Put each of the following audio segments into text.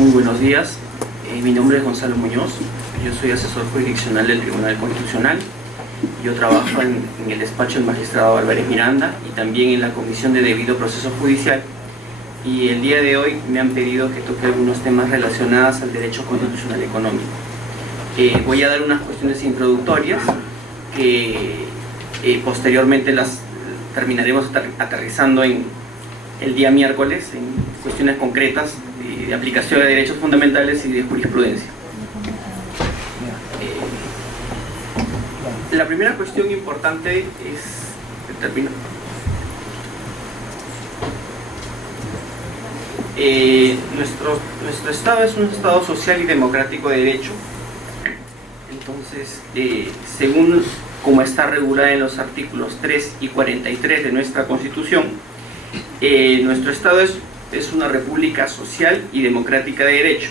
Muy buenos días, mi nombre es Gonzalo Muñoz, yo soy asesor jurisdiccional del Tribunal Constitucional. Yo trabajo en el despacho del magistrado Álvarez Miranda y también en la Comisión de Debido Proceso Judicial, y el día de hoy me han pedido que toque algunos temas relacionados al derecho constitucional económico. Voy a dar unas cuestiones introductorias que posteriormente las terminaremos aterrizando en el día miércoles en cuestiones concretas de aplicación de derechos fundamentales y de jurisprudencia. La primera cuestión importante es nuestro Estado es un Estado social y democrático de derecho. Entonces, según como está regulada en los artículos 3 y 43 de nuestra Constitución, nuestro Estado es una república social y democrática de derecho.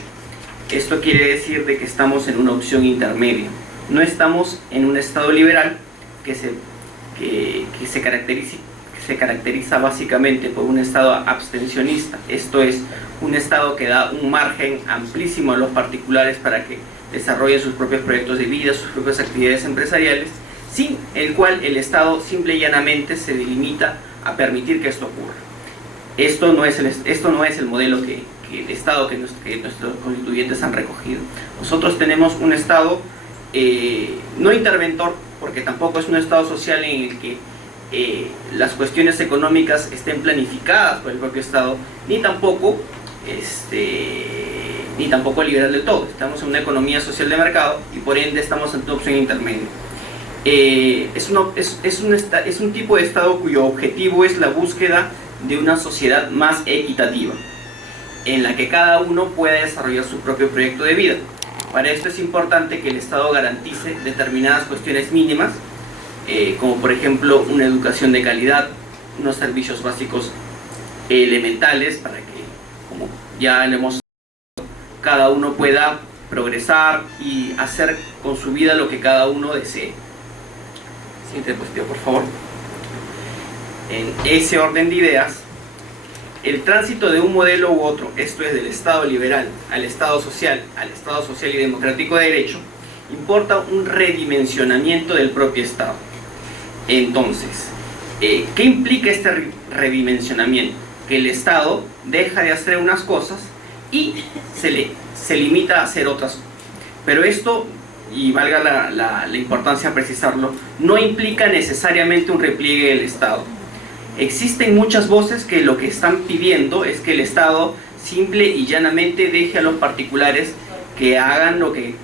Esto quiere decir de que estamos en una opción intermedia. No estamos en un Estado liberal que se caracteriza básicamente por un Estado abstencionista. Esto es, un Estado que da un margen amplísimo a los particulares para que desarrollen sus propios proyectos de vida, sus propias actividades empresariales, sin el cual el Estado simple y llanamente se delimita a permitir que esto ocurra. Esto no es el modelo de Estado que nuestros constituyentes han recogido. Nosotros tenemos un Estado no interventor, porque tampoco es un Estado social en el que las cuestiones económicas estén planificadas por el propio Estado, ni tampoco liberal del todo. Estamos en una economía social de mercado y por ende estamos en una opción intermedia. Es un tipo de Estado cuyo objetivo es la búsqueda de una sociedad más equitativa, en la que cada uno pueda desarrollar su propio proyecto de vida. Para esto es importante que el Estado garantice determinadas cuestiones mínimas, como por ejemplo una educación de calidad, unos servicios básicos elementales para que, como ya lo hemos dicho, cada uno pueda progresar y hacer con su vida lo que cada uno desee. Siguiente cuestión, por favor. En ese orden de ideas, el tránsito de un modelo u otro, esto es del Estado liberal al Estado social y democrático de derecho, importa un redimensionamiento del propio Estado. Entonces, ¿qué implica este redimensionamiento? Que el Estado deja de hacer unas cosas y se limita a hacer otras. Pero esto, y valga la importancia precisarlo, no implica necesariamente un repliegue del Estado. Existen muchas voces que lo que están pidiendo es que el Estado simple y llanamente deje a los particulares que hagan lo que,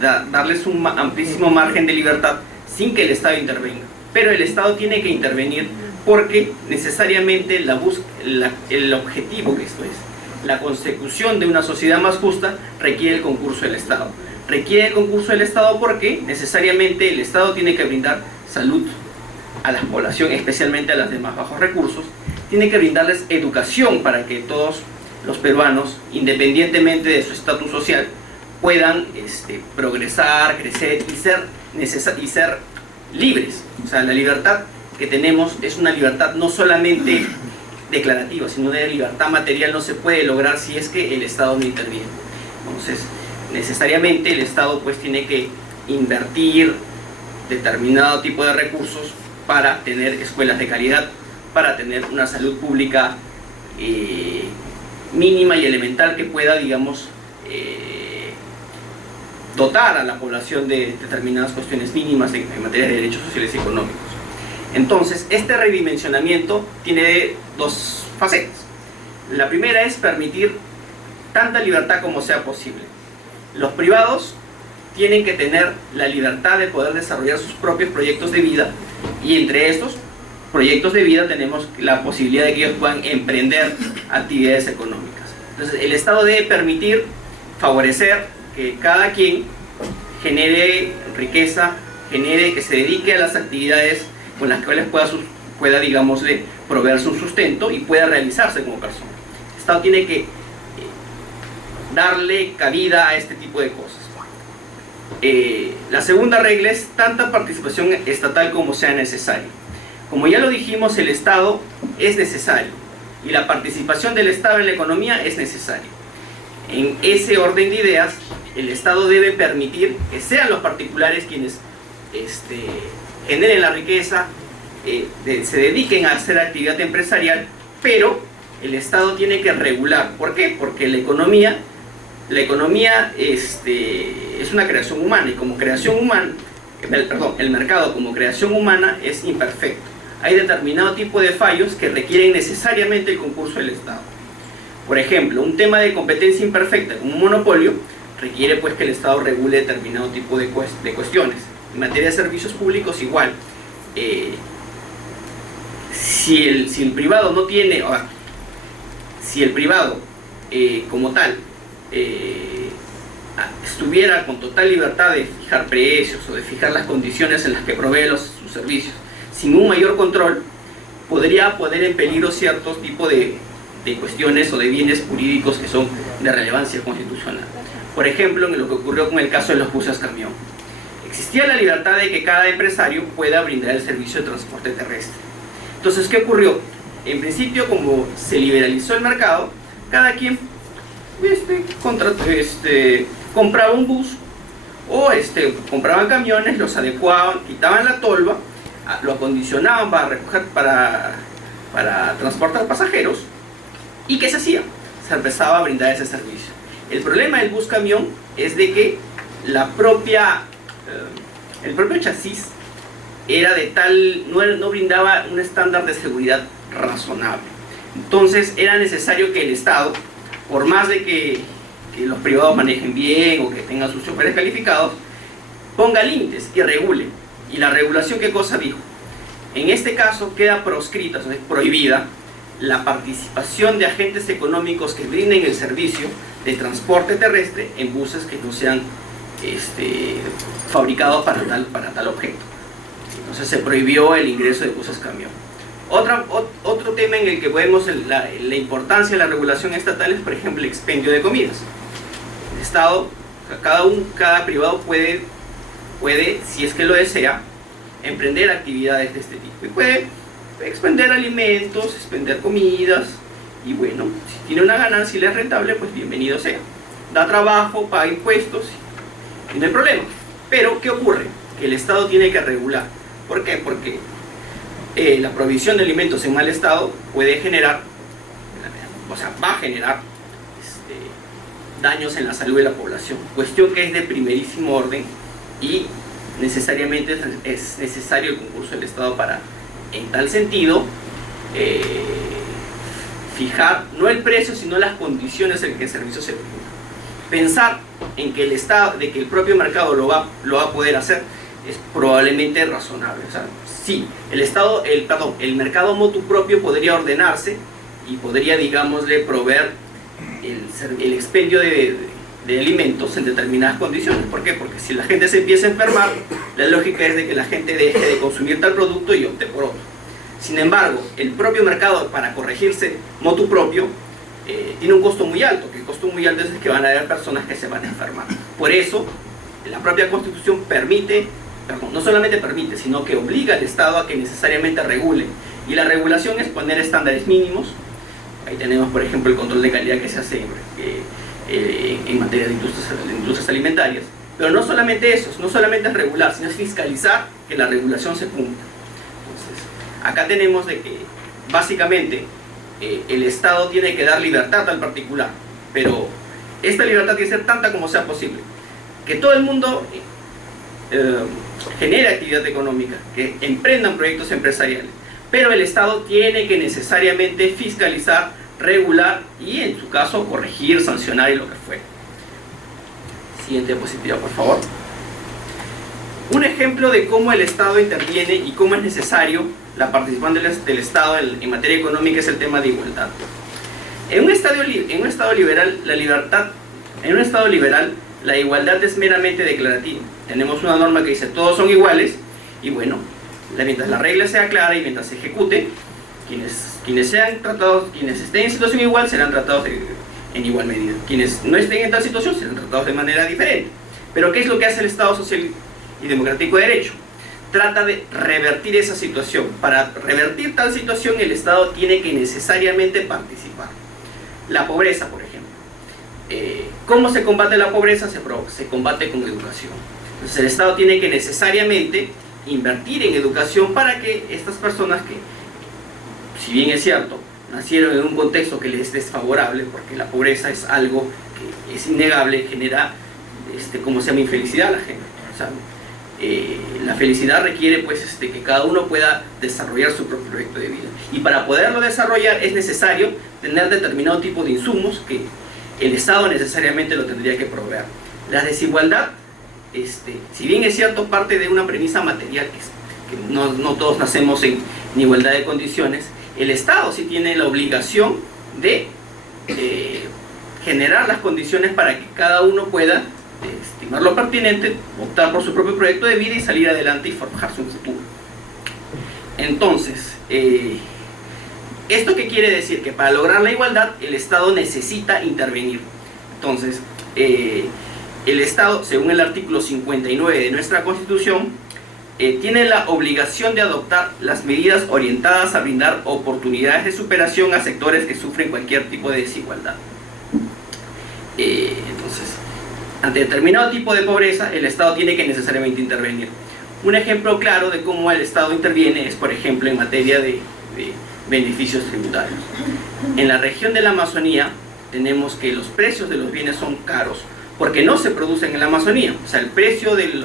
darles un amplísimo margen de libertad sin que el Estado intervenga. Pero el Estado tiene que intervenir porque necesariamente el objetivo, que esto es la consecución de una sociedad más justa, requiere el concurso del Estado. Requiere el concurso del Estado porque necesariamente el Estado tiene que brindar salud a la población, especialmente a las de más bajos recursos, tiene que brindarles educación para que todos los peruanos, independientemente de su estatus social, puedan progresar, crecer y ser libres. O sea, la libertad que tenemos es una libertad no solamente declarativa, sino de libertad material. No se puede lograr si es que el Estado no interviene. Entonces, necesariamente el Estado pues tiene que invertir determinado tipo de recursos para tener escuelas de calidad, para tener una salud pública mínima y elemental que pueda, digamos, dotar a la población de determinadas cuestiones mínimas en materia de derechos sociales y económicos. Entonces, este redimensionamiento tiene dos facetas. La primera es permitir tanta libertad como sea posible. Los privados tienen que tener la libertad de poder desarrollar sus propios proyectos de vida, y entre estos proyectos de vida tenemos la posibilidad de que ellos puedan emprender actividades económicas. Entonces, el Estado debe permitir, favorecer que cada quien genere riqueza, que se dedique a las actividades con las cuales pueda digámosle, proveer su sustento y pueda realizarse como persona. El Estado tiene que darle cabida a este tipo de cosas. La segunda regla es tanta participación estatal como sea necesario. Como ya lo dijimos, el Estado es necesario y la participación del Estado en la economía es necesaria. En ese orden de ideas, el Estado debe permitir que sean los particulares quienes generen la riqueza, se dediquen a hacer actividad empresarial, pero el Estado tiene que regular. ¿Por qué? Porque la economía es una creación humana, y como creación humana, el mercado como creación humana es imperfecto. Hay determinado tipo de fallos que requieren necesariamente el concurso del Estado. Por ejemplo, un tema de competencia imperfecta como un monopolio requiere pues que el Estado regule determinado tipo de cuestiones. En materia de servicios públicos igual. Si el privado no tiene, si el privado como tal estuviera con total libertad de fijar precios o de fijar las condiciones en las que provee sus servicios, sin un mayor control, podría poner en peligro ciertos tipos de cuestiones o de bienes jurídicos que son de relevancia constitucional. Por ejemplo, en lo que ocurrió con el caso de los buses camión. Existía la libertad de que cada empresario pueda brindar el servicio de transporte terrestre. Entonces, ¿qué ocurrió? En principio, como se liberalizó el mercado, cada quien compraba un bus o compraban camiones, los adecuaban, quitaban la tolva, lo acondicionaban para transportar pasajeros. ¿Y qué se hacía? Se empezaba a brindar ese servicio. El problema del bus camión es de que el propio chasis era de no brindaba un estándar de seguridad razonable. Entonces era necesario que el Estado, por más de que los privados manejen bien o que tengan sus choferes calificados, ponga límites y regule. ¿Y la regulación qué cosa dijo? En este caso queda proscrita, o sea, es prohibida la participación de agentes económicos que brinden el servicio de transporte terrestre en buses que no sean fabricados para tal objeto. Entonces se prohibió el ingreso de buses camión. Otro tema en el que vemos la importancia de la regulación estatal es, por ejemplo, el expendio de comidas. El Estado, cada privado puede, si es que lo desea, emprender actividades de este tipo. Y puede expender alimentos, expender comidas, y bueno, si tiene una ganancia y le es rentable, pues bienvenido sea. Da trabajo, paga impuestos, y no hay problema. Pero, ¿qué ocurre? Que el Estado tiene que regular. ¿Por qué? Porque la provisión de alimentos en mal estado puede generar, va a generar daños en la salud de la población, cuestión que es de primerísimo orden, y necesariamente es necesario el concurso del Estado para, en tal sentido, fijar no el precio, sino las condiciones en que el servicio se brinda. Pensar en que el Estado, de que el propio mercado lo va a poder hacer, es probablemente razonable. O sea, sí, el mercado motu propio podría ordenarse y podría, digámosle, proveer el expendio de alimentos en determinadas condiciones. ¿Por qué? Porque si la gente se empieza a enfermar, la lógica es de que la gente deje de consumir tal producto y opte por otro. Sin embargo, el propio mercado, para corregirse motu propio, tiene un costo muy alto, que el costo muy alto es que van a haber personas que se van a enfermar. Por eso, la propia Constitución no solamente permite, sino que obliga al Estado a que necesariamente regule. Y la regulación es poner estándares mínimos. Ahí tenemos, por ejemplo, el control de calidad que se hace en materia de industrias alimentarias. Pero no solamente eso, no solamente es regular, sino es fiscalizar que la regulación se cumpla. Entonces, acá tenemos de que, básicamente, el Estado tiene que dar libertad al particular, pero esta libertad tiene que ser tanta como sea posible. Que todo el mundo genere actividad económica, que emprendan proyectos empresariales, pero el Estado tiene que necesariamente fiscalizar, regular y, en su caso, corregir, sancionar y lo que fuera. Siguiente diapositiva, por favor. Un ejemplo de cómo el Estado interviene y cómo es necesario la participación del Estado en materia económica es el tema de igualdad. En un Estado liberal, la igualdad es meramente declarativa. Tenemos una norma que dice todos son iguales, y bueno, mientras la regla sea clara y mientras se ejecute, quienes estén en situación igual serán tratados en igual medida. Quienes no estén en tal situación serán tratados de manera diferente. Pero ¿qué es lo que hace el Estado social y democrático de derecho? Trata de revertir esa situación. Para revertir tal situación, el Estado tiene que necesariamente participar. La pobreza, por ejemplo. ¿Cómo se combate la pobreza? Se combate con educación. Entonces el Estado tiene que necesariamente invertir en educación para que estas personas que, si bien es cierto, nacieron en un contexto que les es desfavorable, porque la pobreza es algo que es innegable, genera, ¿cómo se llama?, infelicidad a la gente. O sea, la felicidad requiere pues que cada uno pueda desarrollar su propio proyecto de vida, y para poderlo desarrollar es necesario tener determinado tipo de insumos que el Estado necesariamente lo tendría que proveer. La desigualdad, si bien es cierto, parte de una premisa material, que no todos nacemos en igualdad de condiciones, el Estado sí tiene la obligación de generar las condiciones para que cada uno pueda estimar lo pertinente, optar por su propio proyecto de vida y salir adelante y forjarse un futuro. Entonces, ¿esto qué quiere decir? Que para lograr la igualdad el Estado necesita intervenir. Entonces, el Estado, según el artículo 59 de nuestra Constitución, tiene la obligación de adoptar las medidas orientadas a brindar oportunidades de superación a sectores que sufren cualquier tipo de desigualdad. Entonces, ante determinado tipo de pobreza, el Estado tiene que necesariamente intervenir. Un ejemplo claro de cómo el Estado interviene es, por ejemplo, en materia de beneficios tributarios. En la región de la Amazonía tenemos que los precios de los bienes son caros porque no se producen en la Amazonía. O sea, el precio de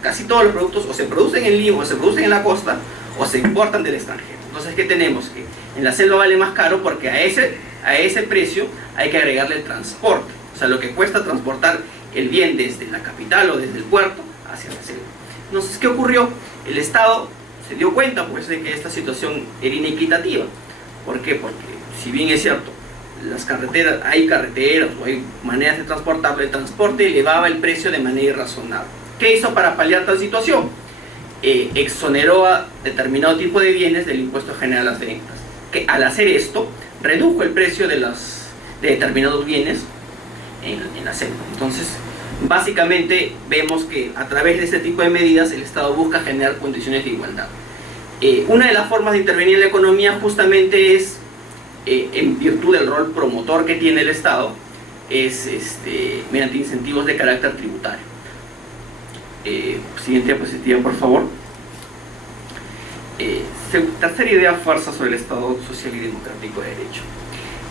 casi todos los productos o se producen en Lima, o se producen en la costa, o se importan del extranjero. Entonces, ¿qué tenemos? Que en la selva vale más caro porque a ese precio hay que agregarle el transporte. O sea, lo que cuesta transportar el bien desde la capital o desde el puerto hacia la selva. Entonces, ¿qué ocurrió? El Estado se dio cuenta pues de que esta situación era inequitativa. ¿Por qué? Porque si bien es cierto, las carreteras, hay carreteras o hay maneras de transportarlo, el transporte elevaba el precio de manera irrazonable. ¿Qué hizo para paliar tal situación? Exoneró a determinado tipo de bienes del impuesto general a las ventas, que al hacer esto redujo el precio de determinados bienes en la selva. Entonces, básicamente vemos que a través de este tipo de medidas el Estado busca generar condiciones de igualdad. Una de las formas de intervenir en la economía justamente es, en virtud del rol promotor que tiene el Estado, es mediante incentivos de carácter tributario. Siguiente diapositiva, por favor. Tercera idea farsa sobre el Estado social y democrático de derecho.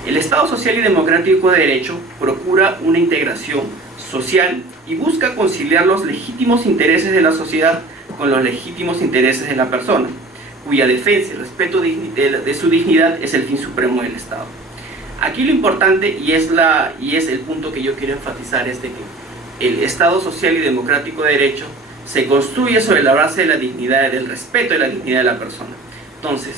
El Estado social y democrático de derecho procura una integración social y busca conciliar los legítimos intereses de la sociedad con los legítimos intereses de la persona, cuya defensa y respeto de su dignidad es el fin supremo del Estado. Aquí lo importante, y es el punto que yo quiero enfatizar, es de que el Estado social y democrático de derecho se construye sobre la base de la dignidad, del respeto de la dignidad de la persona. Entonces,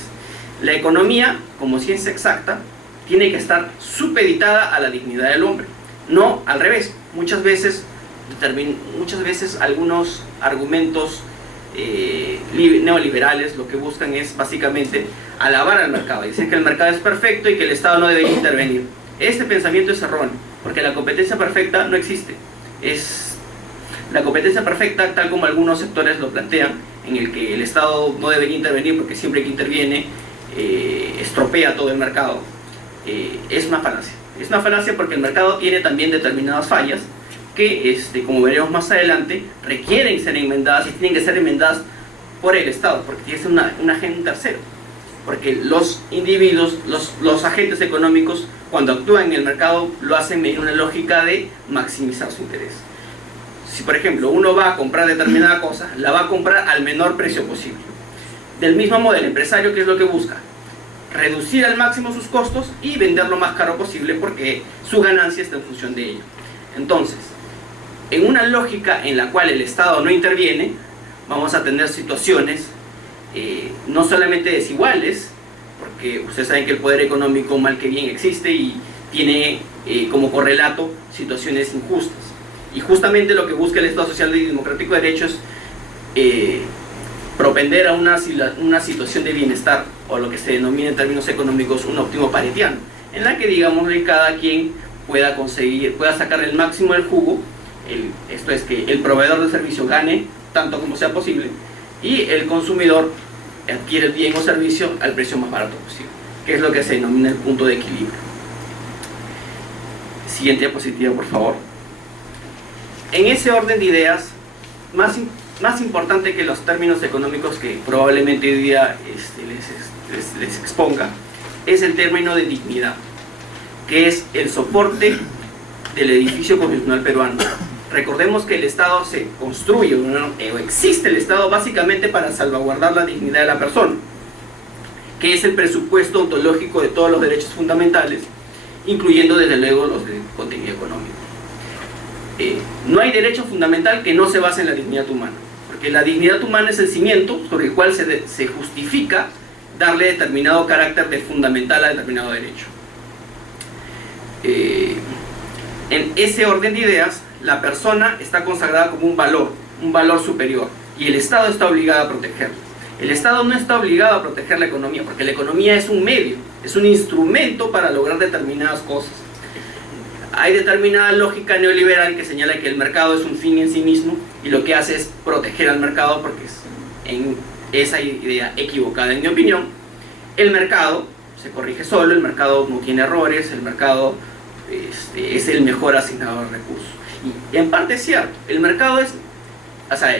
la economía, como ciencia exacta, tiene que estar supeditada a la dignidad del hombre, no al revés. Muchas veces algunos argumentos neoliberales lo que buscan es básicamente alabar al mercado, dicen que el mercado es perfecto y que el Estado no debe intervenir. Este pensamiento es erróneo, porque la competencia perfecta no existe. La competencia perfecta, tal como algunos sectores lo plantean, en el que el Estado no debería intervenir porque siempre que interviene estropea todo el mercado, es una falacia. Es una falacia porque el mercado tiene también determinadas fallas que, como veremos más adelante, requieren ser enmendadas y tienen que ser enmendadas por el Estado, porque tiene que ser un agente tercero. Porque los individuos, los agentes económicos, cuando actúan en el mercado, lo hacen en una lógica de maximizar su interés. Si, por ejemplo, uno va a comprar determinada cosa, la va a comprar al menor precio posible. Del mismo modo, el empresario, ¿qué es lo que busca? Reducir al máximo sus costos y vender lo más caro posible porque su ganancia está en función de ello. Entonces, en una lógica en la cual el Estado no interviene, vamos a tener situaciones no solamente desiguales, porque ustedes saben que el poder económico mal que bien existe y tiene como correlato situaciones injustas. Y justamente lo que busca el Estado social y democrático de derecho es propender a una situación de bienestar, o lo que se denomina en términos económicos un óptimo paretiano, en la que, digamos, cada quien pueda sacar el máximo del jugo. Esto es, que el proveedor de servicio gane tanto como sea posible y el consumidor adquiere el bien o servicio al precio más barato posible, que es lo que se denomina el punto de equilibrio. Siguiente diapositiva, por favor. en ese orden de ideas, más importante que los términos económicos que probablemente hoy día les exponga, es el término de dignidad, que es el soporte del edificio constitucional peruano. Recordemos que el Estado se construye, o existe el Estado básicamente para salvaguardar la dignidad de la persona, que es el presupuesto ontológico de todos los derechos fundamentales, incluyendo desde luego los de contenido económico. No hay derecho fundamental que no se base en la dignidad humana, porque la dignidad humana es el cimiento sobre el cual se justifica darle determinado carácter de fundamental a determinado derecho. En ese orden de ideas, la persona está consagrada como un valor superior, y el Estado está obligado a protegerlo. El Estado no está obligado a proteger la economía, porque la economía es un medio, es un instrumento para lograr determinadas cosas. Hay determinada lógica neoliberal que señala que el mercado es un fin en sí mismo, y lo que hace es proteger al mercado, porque es en esa idea equivocada, en mi opinión. El mercado se corrige solo, el mercado no tiene errores, el mercado es el mejor asignador de recursos. Y en parte es cierto, el mercado es, o sea,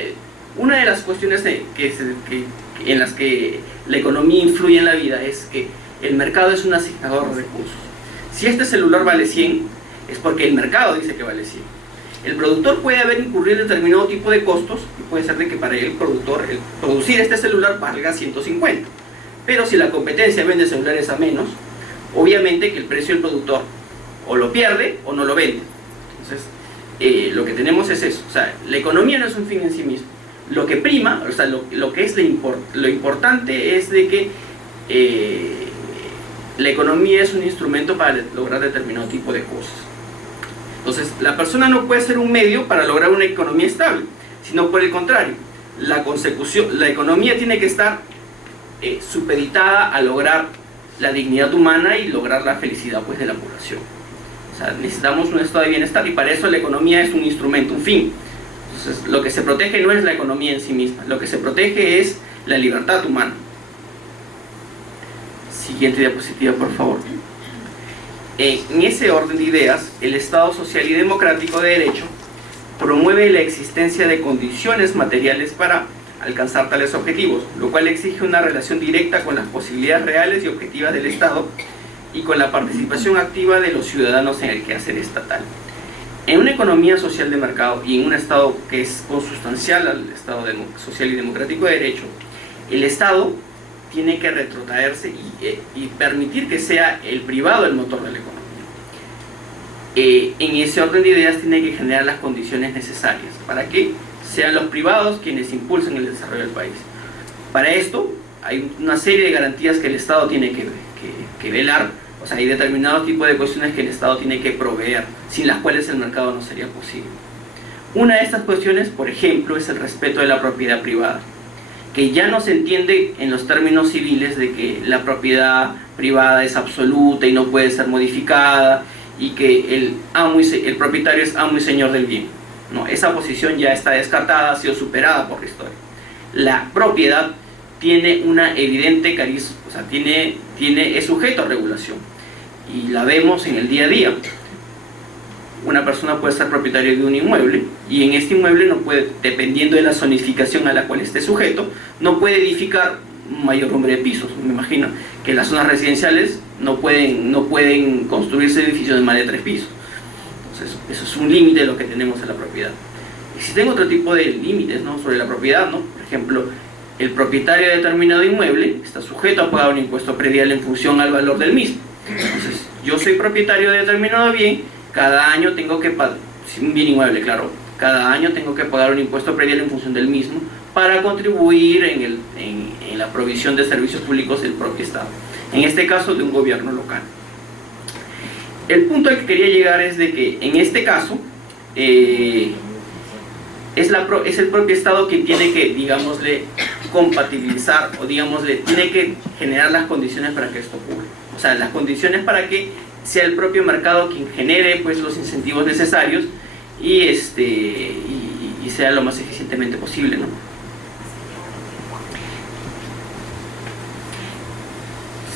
una de las cuestiones en las que la economía influye en la vida es que el mercado es un asignador de recursos. Si este celular vale 100, es porque el mercado dice que vale 100. El productor puede haber incurrido en determinado tipo de costos, y puede ser de que para el productor el producir este celular valga 150. Pero si la competencia vende celulares a menos, obviamente que el precio del productor o lo pierde o no lo vende. Entonces, lo que tenemos es eso. O sea, la economía no es un fin en sí mismo. Lo que prima, o sea, lo que es lo importante es de que la economía es un instrumento para lograr determinado tipo de cosas. Entonces, la persona no puede ser un medio para lograr una economía estable, sino por el contrario, la economía tiene que estar supeditada a lograr la dignidad humana y lograr la felicidad, pues, de la población. O sea, necesitamos un estado de bienestar, y para eso la economía es un instrumento, un fin. Entonces, lo que se protege no es la economía en sí misma, lo que se protege es la libertad humana. Siguiente diapositiva, por favor. En ese orden de ideas, el Estado social y democrático de derecho promueve la existencia de condiciones materiales para alcanzar tales objetivos, lo cual exige una relación directa con las posibilidades reales y objetivas del Estado y con la participación activa de los ciudadanos en el quehacer estatal. En una economía social de mercado y en un Estado que es consustancial al Estado social y democrático de derecho, el Estado tiene que retrotraerse y permitir que sea el privado el motor de la economía. En ese orden de ideas tiene que generar las condiciones necesarias para que sean los privados quienes impulsen el desarrollo del país. Para esto hay una serie de garantías que el Estado tiene que velar. O sea, hay determinado tipo de cuestiones que el Estado tiene que proveer, sin las cuales el mercado no sería posible. Una de estas cuestiones, por ejemplo, es el respeto de la propiedad privada, que ya no se entiende en los términos civiles de que la propiedad privada es absoluta y no puede ser modificada, y que el propietario es amo y señor del bien. No, esa posición ya está descartada, ha sido superada por la historia. La propiedad tiene una evidente carisma, o sea, es sujeto a regulación, y la vemos en el día a día. Una persona puede ser propietario de un inmueble, y en este inmueble no puede, dependiendo de la zonificación a la cual esté sujeto, no puede edificar un mayor número de pisos. Me imagino que en las zonas residenciales no pueden construirse edificios de más de 3 pisos. Entonces, eso es un límite de lo que tenemos en la propiedad. Existen otro tipo de límites, ¿no?, sobre la propiedad, ¿no? Por ejemplo, el propietario de determinado inmueble está sujeto a pagar un impuesto predial en función al valor del mismo. Entonces, yo soy propietario de determinado bien, cada año tengo que pagar, un bien inmueble, claro, cada año tengo que pagar un impuesto predial en función del mismo para contribuir en la provisión de servicios públicos del propio Estado, en este caso de un gobierno local. El punto al que quería llegar es de que en este caso es el propio Estado quien tiene que, digámosle, compatibilizar, o digámosle, tiene que generar las condiciones para que esto ocurra. O sea, las condiciones para que sea el propio mercado quien genere, pues, los incentivos necesarios y sea lo más eficientemente posible, ¿no?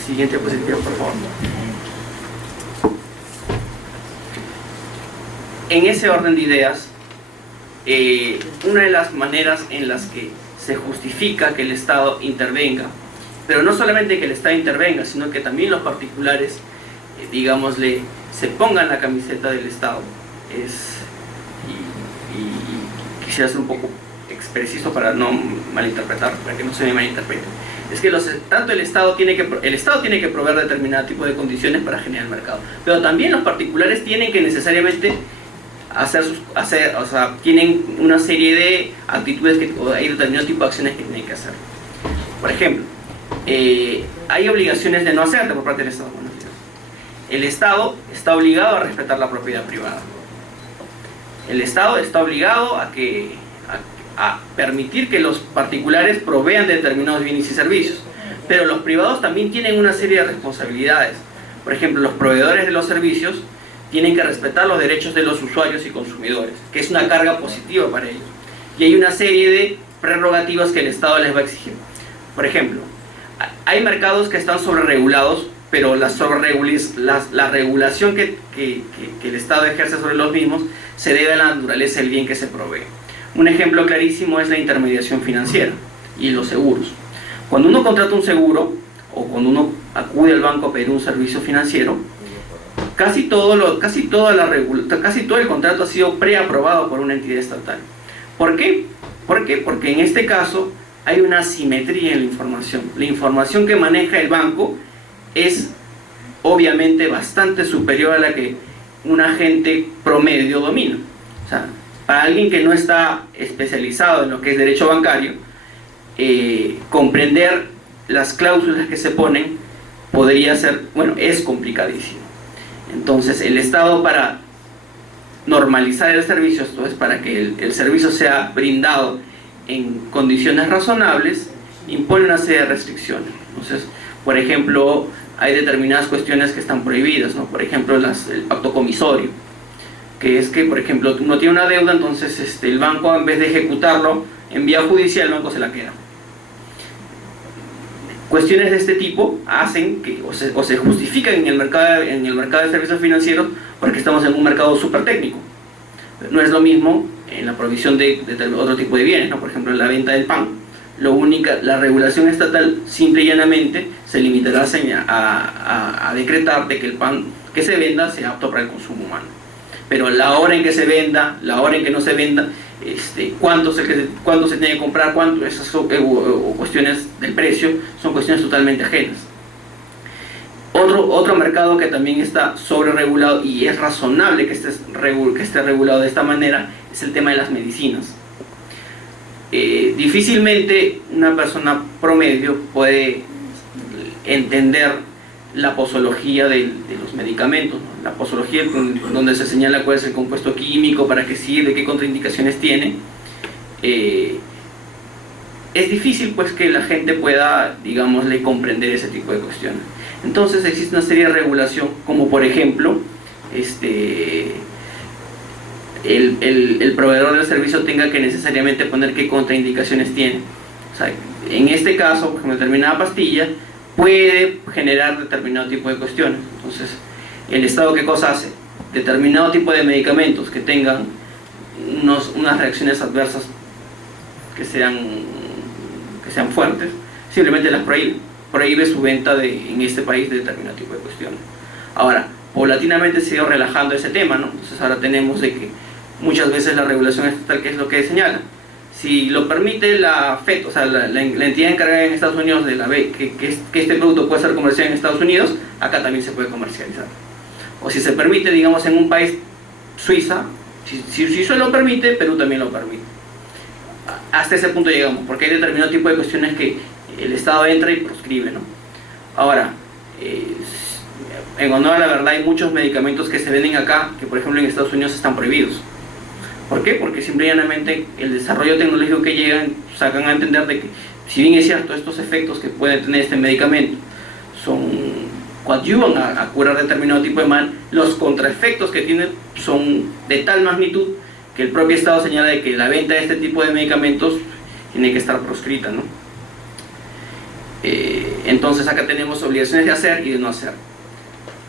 Siguiente diapositiva, por favor. En ese orden de ideas, una de las maneras en las que se justifica que el Estado intervenga, pero no solamente que el Estado intervenga, sino que también los particulares, digámosle, se pongan la camiseta del Estado, y quisiera ser un poco preciso para no malinterpretar, para que no se me malinterprete, es que tanto el Estado tiene que proveer determinado tipo de condiciones para generar el mercado, pero también los particulares tienen que necesariamente tienen una serie de actitudes o hay determinado tipo de acciones que tienen que hacer. Por ejemplo, hay obligaciones de no hacer por parte del Estado. El Estado está obligado a respetar la propiedad privada. El Estado está obligado a permitir que los particulares provean de determinados bienes y servicios, pero los privados también tienen una serie de responsabilidades. Por ejemplo, los proveedores de los servicios tienen que respetar los derechos de los usuarios y consumidores, que es una carga positiva para ellos. Y hay una serie de prerrogativas que el Estado les va a exigir. Por ejemplo, hay mercados que están sobreregulados, pero la regulación que el Estado ejerce sobre los mismos se debe a la naturaleza del bien que se provee. Un ejemplo clarísimo es la intermediación financiera y los seguros. Cuando uno contrata un seguro o cuando uno acude al banco a pedir un servicio financiero, casi todo el contrato ha sido preaprobado por una entidad estatal. ¿Por qué? Porque en este caso hay una asimetría en la información. La información que maneja el banco es obviamente bastante superior a la que un agente promedio domina. O sea, para alguien que no está especializado en lo que es derecho bancario, comprender las cláusulas que se ponen es complicadísimo. Entonces el Estado, para normalizar el servicio, esto es, para que el servicio sea brindado en condiciones razonables, impone una serie de restricciones. Entonces, por ejemplo, hay determinadas cuestiones que están prohibidas, ¿no? Por ejemplo, el acto comisorio, que es que, por ejemplo, uno tiene una deuda, entonces el banco, en vez de ejecutarlo en vía judicial, el banco se la queda. Cuestiones de este tipo hacen que o se justifican en el mercado de servicios financieros, porque estamos en un mercado súper técnico. No es lo mismo en la provisión de otro tipo de bienes, ¿no? Por ejemplo, en la venta del pan. La regulación estatal simple y llanamente se limitará a decretar de que el pan que se venda sea apto para el consumo humano. Pero la hora en que se venda, la hora en que no se venda, cuánto se tiene que comprar, esas o cuestiones del precio, son cuestiones totalmente ajenas. Otro mercado que también está sobreregulado y es razonable que esté regulado de esta manera es el tema de las medicinas. Difícilmente una persona promedio puede entender la posología de los medicamentos, ¿no? La posología, donde se señala cuál es el compuesto químico, para qué sirve, qué contraindicaciones tiene. Es difícil pues que la gente pueda, digámosle, comprender ese tipo de cuestiones. Entonces existe una serie de regulación, como por ejemplo el proveedor del servicio tenga que necesariamente poner qué contraindicaciones tiene. O sea, en este caso, por ejemplo, determinada pastilla puede generar determinado tipo de cuestiones. Entonces, el Estado, ¿qué cosa hace? Determinado tipo de medicamentos que tengan unas reacciones adversas que sean fuertes, simplemente las prohíbe su venta en este país de determinado tipo de cuestiones. Ahora, paulatinamente se ha ido relajando ese tema, ¿no? Entonces ahora tenemos de que muchas veces la regulación estatal, ¿qué es lo que señala? Si lo permite la FED, o sea, la entidad encargada en Estados Unidos de la B, que este producto puede ser comercializado en Estados Unidos, acá también se puede comercializar. O si se permite, digamos, en un país, Suiza, si Suiza lo permite, Perú también lo permite. Hasta ese punto llegamos, porque hay determinado tipo de cuestiones que el Estado entra y proscribe, ¿no? Ahora, en honor a la verdad, hay muchos medicamentos que se venden acá, que por ejemplo en Estados Unidos están prohibidos. ¿Por qué? Porque simplemente el desarrollo tecnológico que llegan sacan a entender de que, si bien es cierto, estos efectos que puede tener este medicamento coadyuvan a curar determinado tipo de mal, los contraefectos que tienen son de tal magnitud que el propio Estado señala de que la venta de este tipo de medicamentos tiene que estar proscrita, ¿no? Entonces acá tenemos obligaciones de hacer y de no hacer.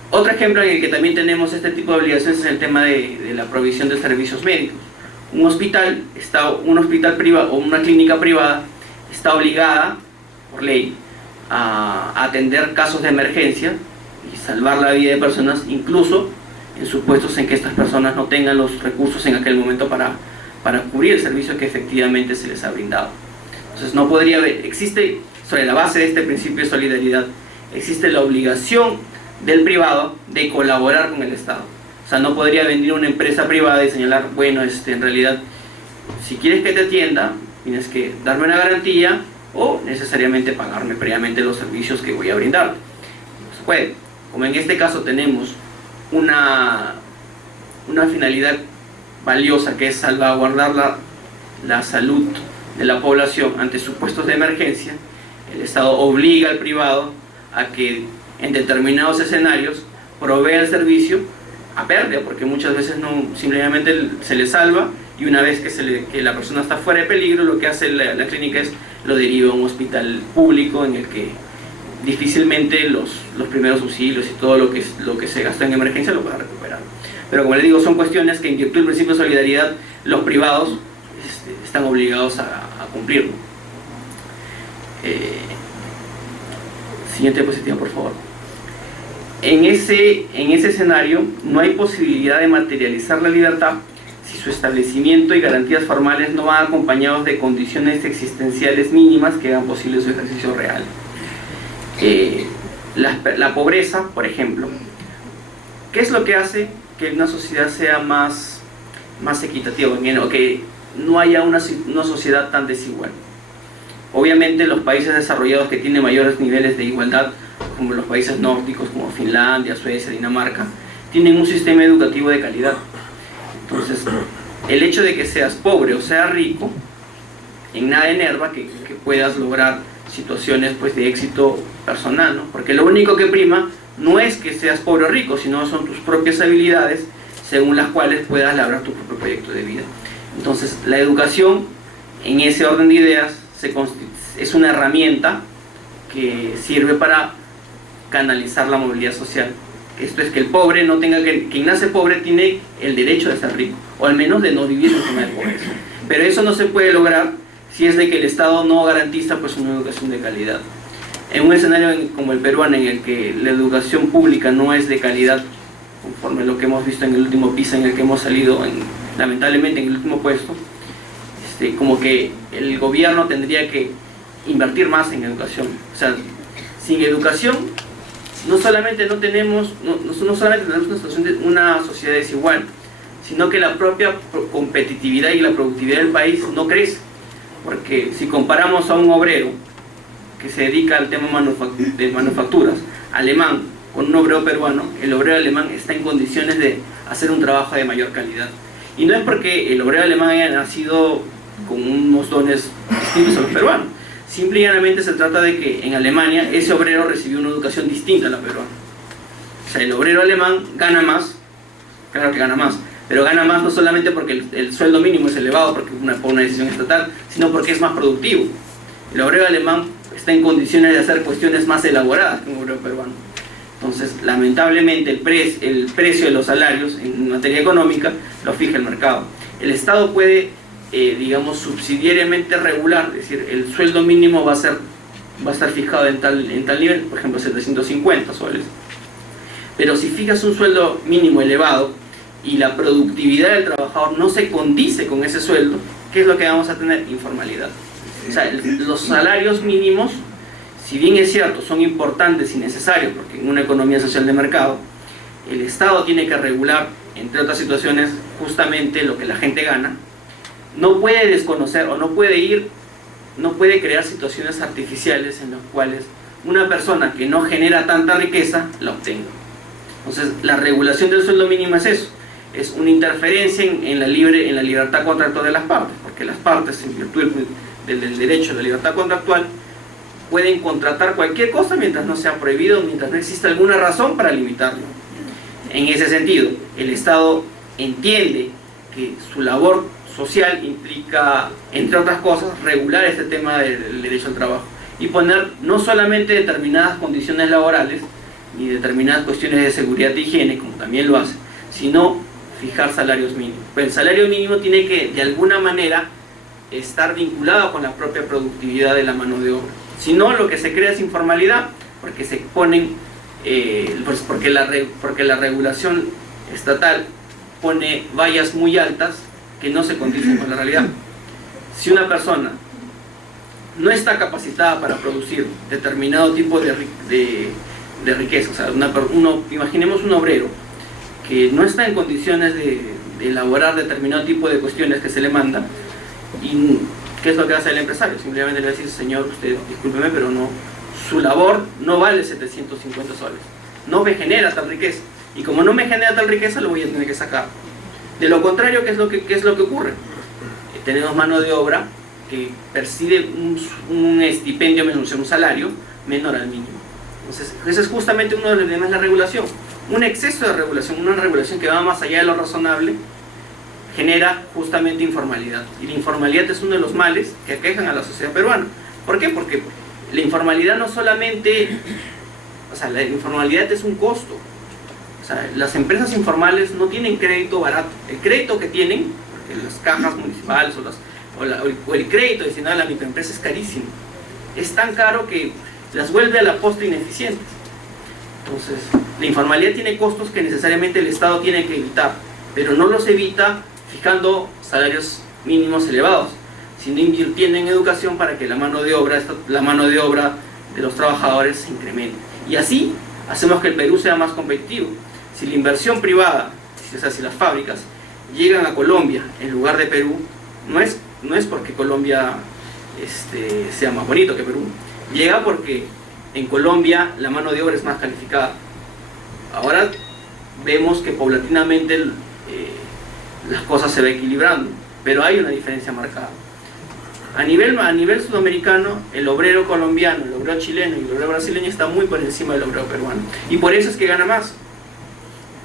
Otro ejemplo en el que también tenemos este tipo de obligaciones es el tema de la provisión de servicios médicos. un hospital privado o una clínica privada está obligada por ley a atender casos de emergencia y salvar la vida de personas, incluso en supuestos en que estas personas no tengan los recursos en aquel momento para cubrir el servicio que efectivamente se les ha brindado. Entonces no podría haber, existe, sobre la base de este principio de solidaridad, existe la obligación del privado de colaborar con el Estado. O sea, no podría venir una empresa privada y señalar, bueno, en realidad, si quieres que te atienda, tienes que darme una garantía o necesariamente pagarme previamente los servicios que voy a brindar. No se puede. Como en este caso tenemos una finalidad valiosa, que es salvaguardar la salud de la población ante supuestos de emergencia, el Estado obliga al privado a que en determinados escenarios provea el servicio a pérdida, porque muchas veces no, simplemente se le salva, y una vez que la persona está fuera de peligro, lo que hace la clínica es lo deriva a un hospital público en el que difícilmente los primeros auxilios y todo lo que se gasta en emergencia lo pueda recuperar. Pero como les digo, son cuestiones que en virtud del principio de solidaridad los privados están obligados a cumplirlo. Siguiente diapositiva, por favor. En ese escenario no hay posibilidad de materializar la libertad si su establecimiento y garantías formales no van acompañados de condiciones existenciales mínimas que hagan posible su ejercicio real. La pobreza, por ejemplo, ¿qué es lo que hace que una sociedad sea más equitativa, o que no haya una sociedad tan desigual? Obviamente los países desarrollados que tienen mayores niveles de igualdad, como los países nórdicos como Finlandia, Suecia, Dinamarca, tienen un sistema educativo de calidad. Entonces, el hecho de que seas pobre o seas rico, en nada enerva que puedas lograr situaciones pues, de éxito personal, ¿no? Porque lo único que prima no es que seas pobre o rico, sino son tus propias habilidades según las cuales puedas labrar tu propio proyecto de vida. Entonces, la educación, en ese orden de ideas, es una herramienta que sirve para canalizar la movilidad social. Esto es que el pobre no tenga quien nace pobre tiene el derecho de ser rico, o al menos de no vivir en zona de pobreza. Pero eso no se puede lograr si es de que el Estado no garantiza pues una educación de calidad. En un escenario como el peruano, en el que la educación pública no es de calidad, conforme lo que hemos visto en el último PISA, en el que hemos salido lamentablemente en el último puesto, como que el gobierno tendría que invertir más en educación. O sea, sin educación no solamente tenemos una sociedad desigual, sino que la propia competitividad y la productividad del país no crece. Porque si comparamos a un obrero que se dedica al tema de manufacturas alemán con un obrero peruano, el obrero alemán está en condiciones de hacer un trabajo de mayor calidad. Y no es porque el obrero alemán haya nacido con unos dones distintos a los peruanos. Simple y llanamente se trata de que en Alemania ese obrero recibió una educación distinta a la peruana. O sea, el obrero alemán gana más, claro que gana más, pero gana más no solamente porque el sueldo mínimo es elevado por una decisión estatal, sino porque es más productivo. El obrero alemán está en condiciones de hacer cuestiones más elaboradas que un obrero peruano. Entonces, lamentablemente, el precio de los salarios en materia económica lo fija el mercado. El Estado puede, digamos, subsidiariamente regular, es decir, el sueldo mínimo va a estar fijado en tal nivel, por ejemplo, 750 soles. Pero si fijas un sueldo mínimo elevado y la productividad del trabajador no se condice con ese sueldo, ¿qué es lo que vamos a tener? Informalidad. O sea, los salarios mínimos, si bien es cierto, son importantes y necesarios, porque en una economía social de mercado, el Estado tiene que regular, entre otras situaciones, justamente lo que la gente gana. No puede desconocer o no puede crear situaciones artificiales en las cuales una persona que no genera tanta riqueza la obtenga. Entonces, la regulación del sueldo mínimo es eso, es una interferencia en la libertad contractual de las partes, porque las partes, en virtud del derecho de la libertad contractual, pueden contratar cualquier cosa mientras no sea prohibido, mientras no exista alguna razón para limitarlo. En ese sentido, el Estado entiende que su labor social implica, entre otras cosas, regular este tema del derecho al trabajo y poner no solamente determinadas condiciones laborales ni determinadas cuestiones de seguridad e higiene, como también lo hace, sino fijar salarios mínimos. Pues el salario mínimo tiene que, de alguna manera, estar vinculado con la propia productividad de la mano de obra. Si no, lo que se crea es informalidad, porque se ponen, porque la regulación estatal pone vallas muy altas que no se condicen con la realidad. Si una persona no está capacitada para producir determinado tipo de riqueza, o sea, imaginemos un obrero que no está en condiciones de elaborar determinado tipo de cuestiones que se le manda, y ¿qué es lo que hace el empresario? Simplemente le va a decir: señor, usted discúlpeme, pero no, su labor no vale 750 soles, no me genera tal riqueza, y como no me genera tal riqueza, lo voy a tener que sacar. De lo contrario, ¿qué es lo que ocurre? Tenemos mano de obra que percibe un estipendio menor, un salario menor al mínimo. Entonces, ese es justamente uno de los problemas de la regulación. Un exceso de regulación, una regulación que va más allá de lo razonable, genera justamente informalidad. Y la informalidad es uno de los males que aquejan a la sociedad peruana. ¿Por qué? Porque la informalidad no solamente... O sea, la informalidad es un costo. O sea, las empresas informales no tienen crédito barato. El crédito que tienen, porque las cajas municipales o el crédito destinado a la microempresa es carísimo. Es tan caro que las vuelve a la postre ineficientes. Entonces, la informalidad tiene costos que necesariamente el Estado tiene que evitar, pero no los evita fijando salarios mínimos elevados, sino invirtiendo en educación para que la mano de obra de los trabajadores se incremente. Y así hacemos que el Perú sea más competitivo. Si la inversión privada, o sea, si las fábricas llegan a Colombia en lugar de Perú, no es porque Colombia sea más bonito que Perú, llega porque en Colombia la mano de obra es más calificada. Ahora vemos que paulatinamente las cosas se van equilibrando, pero hay una diferencia marcada. A nivel sudamericano, el obrero colombiano, el obrero chileno y el obrero brasileño está muy por encima del obrero peruano. Y por eso es que gana más.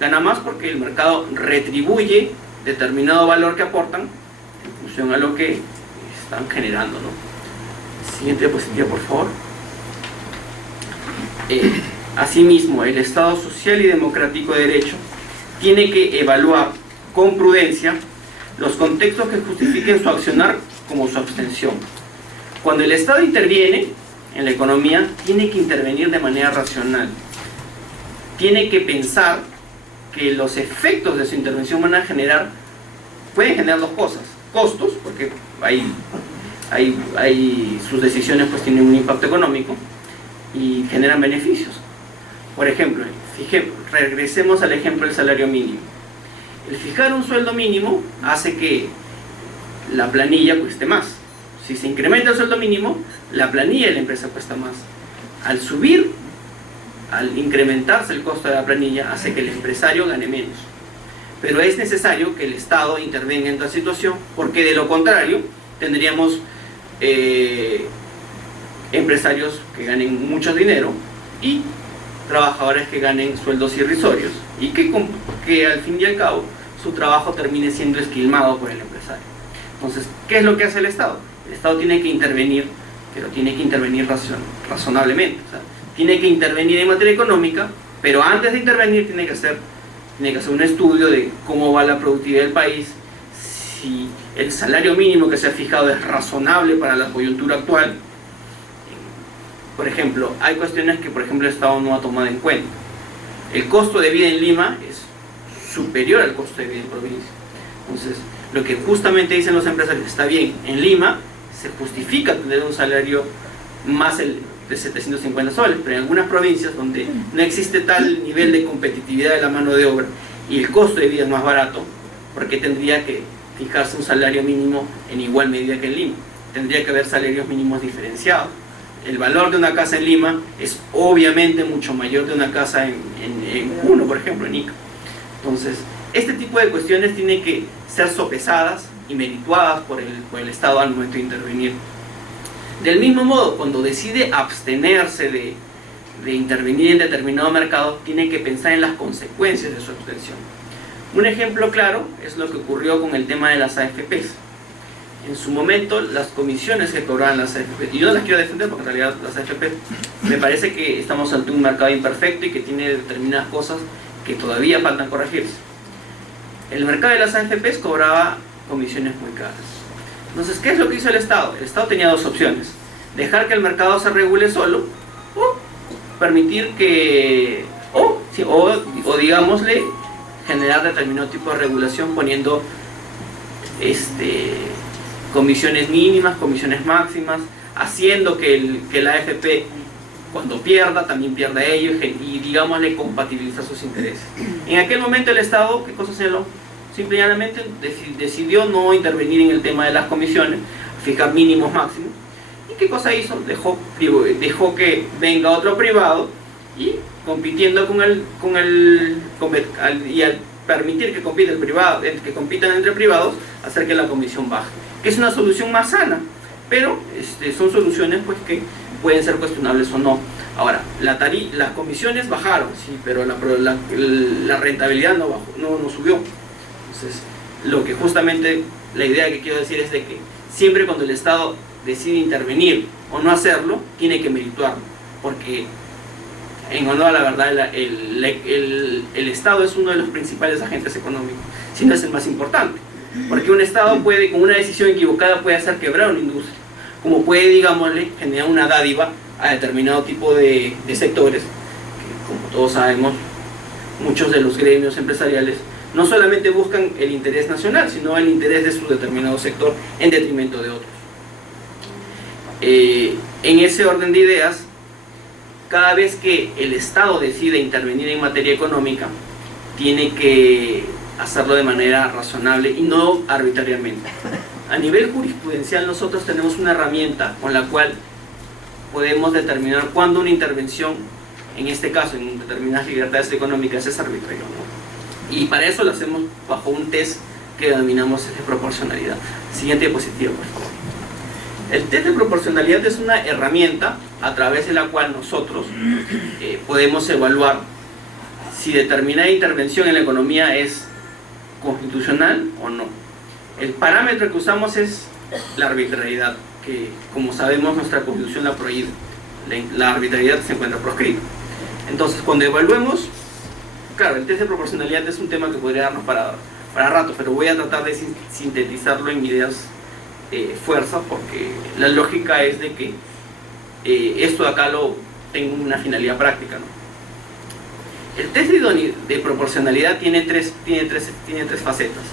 Gana más porque el mercado retribuye determinado valor que aportan en función a lo que están generando, ¿no? Siguiente diapositiva, por favor. Asimismo, el Estado social y democrático de derecho tiene que evaluar con prudencia los contextos que justifiquen su accionar como su abstención. Cuando el Estado interviene en la economía, tiene que intervenir de manera racional. Tiene que pensar que los efectos de su intervención pueden generar dos cosas: costos, porque sus decisiones pues tienen un impacto económico, y generan beneficios. Por ejemplo, regresemos al ejemplo del salario mínimo. El fijar un sueldo mínimo hace que la planilla cueste más. Si se incrementa el sueldo mínimo, la planilla de la empresa cuesta más. Al incrementarse el costo de la planilla, hace que el empresario gane menos. Pero es necesario que el Estado intervenga en esta situación, porque de lo contrario tendríamos empresarios que ganen mucho dinero y trabajadores que ganen sueldos irrisorios, y que al fin y al cabo su trabajo termine siendo esquilmado por el empresario. Entonces, ¿qué es lo que hace el Estado? El Estado tiene que intervenir, pero tiene que intervenir razonablemente. O sea, tiene que intervenir en materia económica, pero antes de intervenir tiene que hacer un estudio de cómo va la productividad del país, si el salario mínimo que se ha fijado es razonable para la coyuntura actual. Por ejemplo, hay cuestiones que, por ejemplo, el Estado no ha tomado en cuenta. El costo de vida en Lima es superior al costo de vida en provincia. Entonces, lo que justamente dicen los empresarios: está bien, en Lima se justifica tener un salario más de 750 soles, pero en algunas provincias donde no existe tal nivel de competitividad de la mano de obra y el costo de vida es más barato, ¿por qué tendría que fijarse un salario mínimo en igual medida que en Lima? Tendría que haber salarios mínimos diferenciados. El valor de una casa en Lima es obviamente mucho mayor de una casa en Puno, por ejemplo, en Ica. Entonces, este tipo de cuestiones tienen que ser sopesadas y merituadas por el Estado al momento de intervenir. Del mismo modo, cuando decide abstenerse de intervenir en determinado mercado, tiene que pensar en las consecuencias de su abstención. Un ejemplo claro es lo que ocurrió con el tema de las AFPs. En su momento, las comisiones que cobraban las AFP, y yo no las quiero defender porque en realidad las AFP, me parece que estamos ante un mercado imperfecto y que tiene determinadas cosas que todavía faltan corregirse. el mercado de las AFPs cobraba comisiones muy caras. Entonces, ¿qué es lo que hizo el Estado? El Estado tenía dos opciones: dejar que el mercado se regule solo, o permitir que, o digámosle, generar determinado tipo de regulación poniendo comisiones mínimas, comisiones máximas, haciendo que la AFP, cuando pierda, también pierda ellos, y digámosle, compatibilizar sus intereses. En aquel momento el Estado, ¿qué cosa hizo? Simple y llanamente decidió no intervenir en el tema de las comisiones, fijar mínimos máximos. ¿Y qué cosa hizo? Dejó que venga otro privado y compitiendo y al permitir que compita el privado, que compitan entre privados, hacer que la comisión baje, que es una solución más sana, pero son soluciones pues que pueden ser cuestionables o no. Ahora, las comisiones bajaron, sí, pero la rentabilidad no bajó, no subió. Entonces, lo que justamente la idea que quiero decir es de que siempre cuando el Estado decide intervenir o no hacerlo, tiene que merituarlo, porque en honor a la verdad el Estado es uno de los principales agentes económicos, si no es el más importante, porque un Estado puede, con una decisión equivocada, puede hacer quebrar una industria, como puede, digámosle, generar una dádiva a determinado tipo de sectores, que, como todos sabemos, muchos de los gremios empresariales no solamente buscan el interés nacional, sino el interés de su determinado sector en detrimento de otros. En ese orden de ideas, cada vez que el Estado decide intervenir en materia económica, tiene que hacerlo de manera razonable y no arbitrariamente. A nivel jurisprudencial, nosotros tenemos una herramienta con la cual podemos determinar cuándo una intervención, en este caso en determinadas libertades económicas, es arbitraria, ¿no? Y para eso lo hacemos bajo un test que denominamos de proporcionalidad. Siguiente diapositiva, por favor. El test de proporcionalidad es una herramienta a través de la cual nosotros podemos evaluar si determinada intervención en la economía es constitucional o no. El parámetro que usamos es la arbitrariedad, que como sabemos nuestra Constitución la prohíbe. La arbitrariedad se encuentra proscrita. Entonces, cuando evaluemos, claro, el test de proporcionalidad es un tema que podría darnos para rato, pero voy a tratar de sintetizarlo en ideas fuerzas, porque la lógica es de que esto de acá lo tenga una finalidad práctica, ¿no? El test de proporcionalidad tiene tres facetas: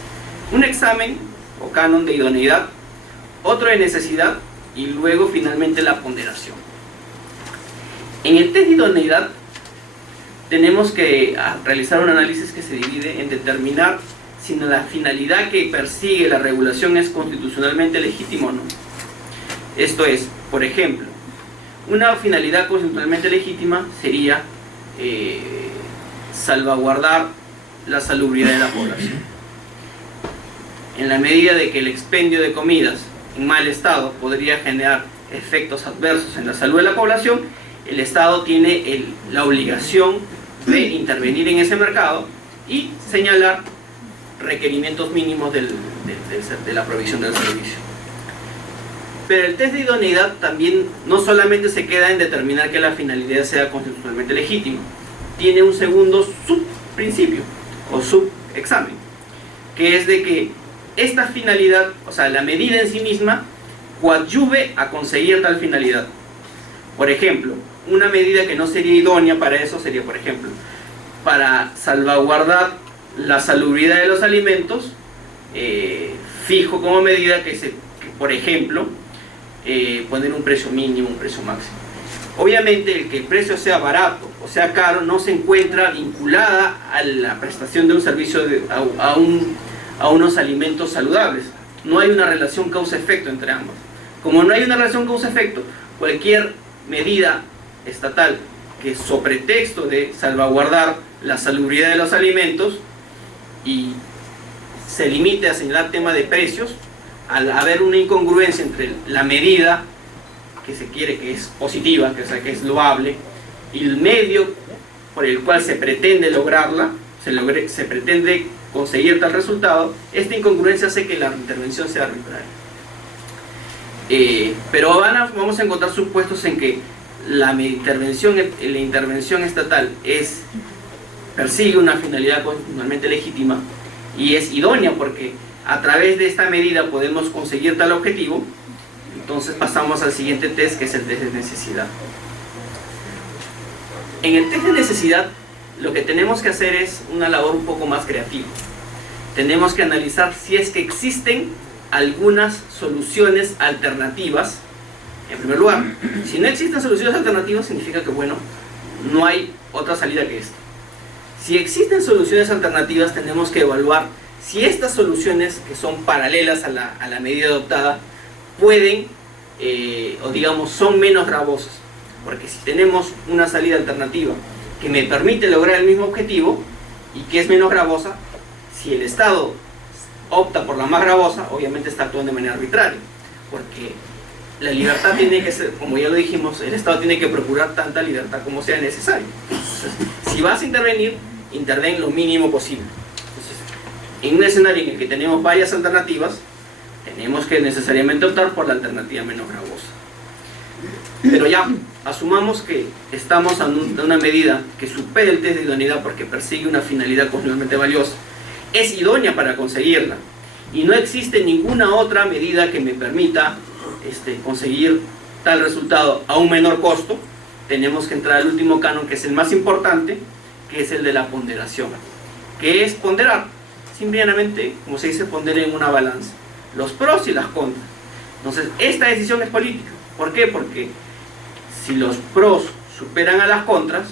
un examen o canon de idoneidad, otro de necesidad y luego finalmente la ponderación. En el test de idoneidad tenemos que realizar un análisis que se divide en determinar si la finalidad que persigue la regulación es constitucionalmente legítima o no. Esto es, por ejemplo, una finalidad constitucionalmente legítima sería salvaguardar la salubridad de la población. En la medida de que el expendio de comidas en mal estado podría generar efectos adversos en la salud de la población, el Estado tiene la obligación de intervenir en ese mercado y señalar requerimientos mínimos de la provisión del servicio. Pero el test de idoneidad también no solamente se queda en determinar que la finalidad sea constitucionalmente legítima, tiene un segundo subprincipio o subexamen, que es de que esta finalidad, o sea, la medida en sí misma, coadyuve a conseguir tal finalidad. Por ejemplo, una medida que no sería idónea para eso sería, por ejemplo, para salvaguardar la salubridad de los alimentos, fijo como medida que por ejemplo, poner un precio mínimo, un precio máximo. Obviamente el que el precio sea barato o sea caro no se encuentra vinculada a la prestación de un servicio a unos alimentos saludables. No hay una relación causa-efecto entre ambos. Como no hay una relación causa-efecto, cualquier medida estatal que sobre pretexto de salvaguardar la salubridad de los alimentos y se limite a señalar tema de precios, al haber una incongruencia entre la medida que se quiere, que es positiva, que es loable, y el medio por el cual se pretende lograrla, se pretende conseguir tal resultado, esta incongruencia hace que la intervención sea arbitraria. Pero vamos a encontrar supuestos en que la intervención estatal persigue una finalidad constitucionalmente legítima, y es idónea porque a través de esta medida podemos conseguir tal objetivo. Entonces pasamos al siguiente test, que es el test de necesidad. En el test de necesidad lo que tenemos que hacer es una labor un poco más creativa. Tenemos que analizar si es que existen algunas soluciones alternativas. En primer lugar, si no existen soluciones alternativas, significa que, bueno, no hay otra salida que esta. Si existen soluciones alternativas, tenemos que evaluar si estas soluciones, que son paralelas a la medida adoptada, pueden, o digamos, son menos gravosas. Porque si tenemos una salida alternativa que me permite lograr el mismo objetivo y que es menos gravosa, si el Estado opta por la más gravosa, obviamente está actuando de manera arbitraria, porque la libertad tiene que ser, como ya lo dijimos, el Estado tiene que procurar tanta libertad como sea necesario. Entonces, si vas a intervenir, interven lo mínimo posible. Entonces, en un escenario en el que tenemos varias alternativas, tenemos que necesariamente optar por la alternativa menos gravosa. Pero ya, asumamos que estamos en una medida que supera el test de idoneidad porque persigue una finalidad constitucionalmente valiosa, es idónea para conseguirla, y no existe ninguna otra medida que me permita conseguir tal resultado a un menor costo. Tenemos que entrar al último canon, que es el más importante, que es el de la ponderación. ¿Qué es ponderar? Simplemente, como se dice, poner en una balanza los pros y las contras. Entonces, esta decisión es política. ¿Por qué? Porque si los pros superan a las contras,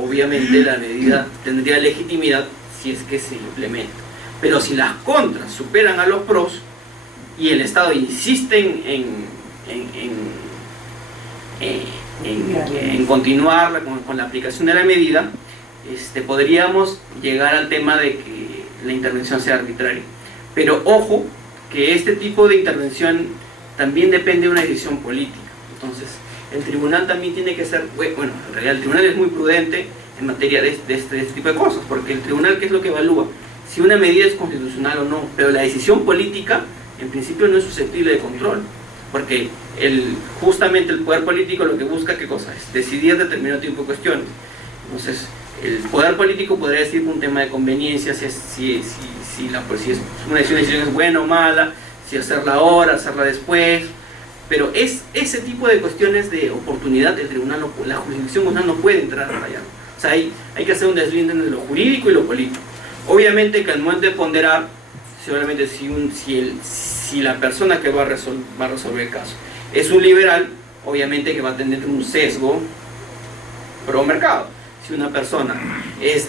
obviamente la medida tendría legitimidad si es que se implementa. Pero si las contras superan a los pros y el Estado insiste en continuar con la aplicación de la medida, podríamos llegar al tema de que la intervención sea arbitraria. Pero ojo, que este tipo de intervención también depende de una decisión política. Entonces, el tribunal también tiene que ser, bueno, en realidad el tribunal es muy prudente en materia de este tipo de cosas, porque el tribunal, ¿qué es lo que evalúa? Si una medida es constitucional o no, pero la decisión política en principio no es susceptible de control, porque justamente el poder político lo que busca, ¿qué cosa es? Decidir determinado tipo de cuestiones. Entonces, el poder político podría decir un tema de conveniencia, si una decisión es buena o mala, si hacerla ahora, hacerla después, pero es ese tipo de cuestiones de oportunidad. El tribunal, la jurisdicción constitucional no puede entrar allá. O sea, hay que hacer un deslinde entre lo jurídico y lo político. Obviamente que al momento de ponderar, seguramente si la persona que va a resolver el caso es un liberal, obviamente que va a tener un sesgo pro mercado. Si una persona es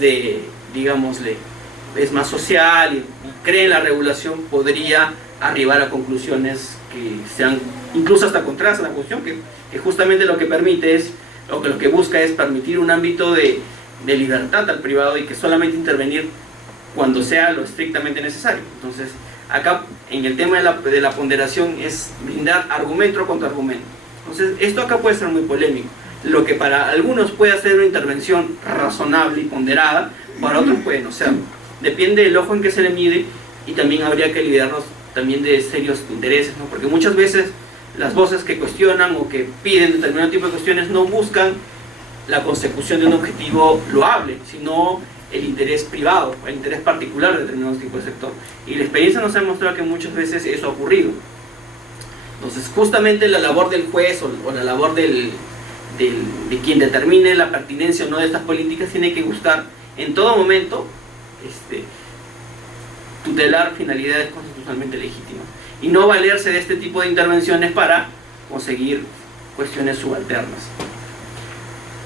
es más social y cree en la regulación, podría arribar a conclusiones que sean incluso hasta contrarias a la Constitución, que justamente lo que permite es, o que lo que busca es permitir un ámbito de libertad al privado y que solamente intervenir cuando sea lo estrictamente necesario. Entonces, acá en el tema de la ponderación es brindar argumento contra argumento. Entonces, esto acá puede ser muy polémico. Lo que para algunos puede ser una intervención razonable y ponderada, para otros puede no serlo. Depende del ojo en que se le mide, y también habría que lidiarnos también de serios intereses, ¿no? Porque muchas veces las voces que cuestionan o que piden determinado tipo de cuestiones no buscan la consecución de un objetivo loable, sino el interés privado, el interés particular de determinado tipo de sector. Y la experiencia nos ha demostrado que muchas veces eso ha ocurrido. Entonces, justamente la labor del juez o la labor de quien determine la pertinencia o no de estas políticas tiene que buscar en todo momento tutelar finalidades constitucionalmente legítimas y no valerse de este tipo de intervenciones para conseguir cuestiones subalternas.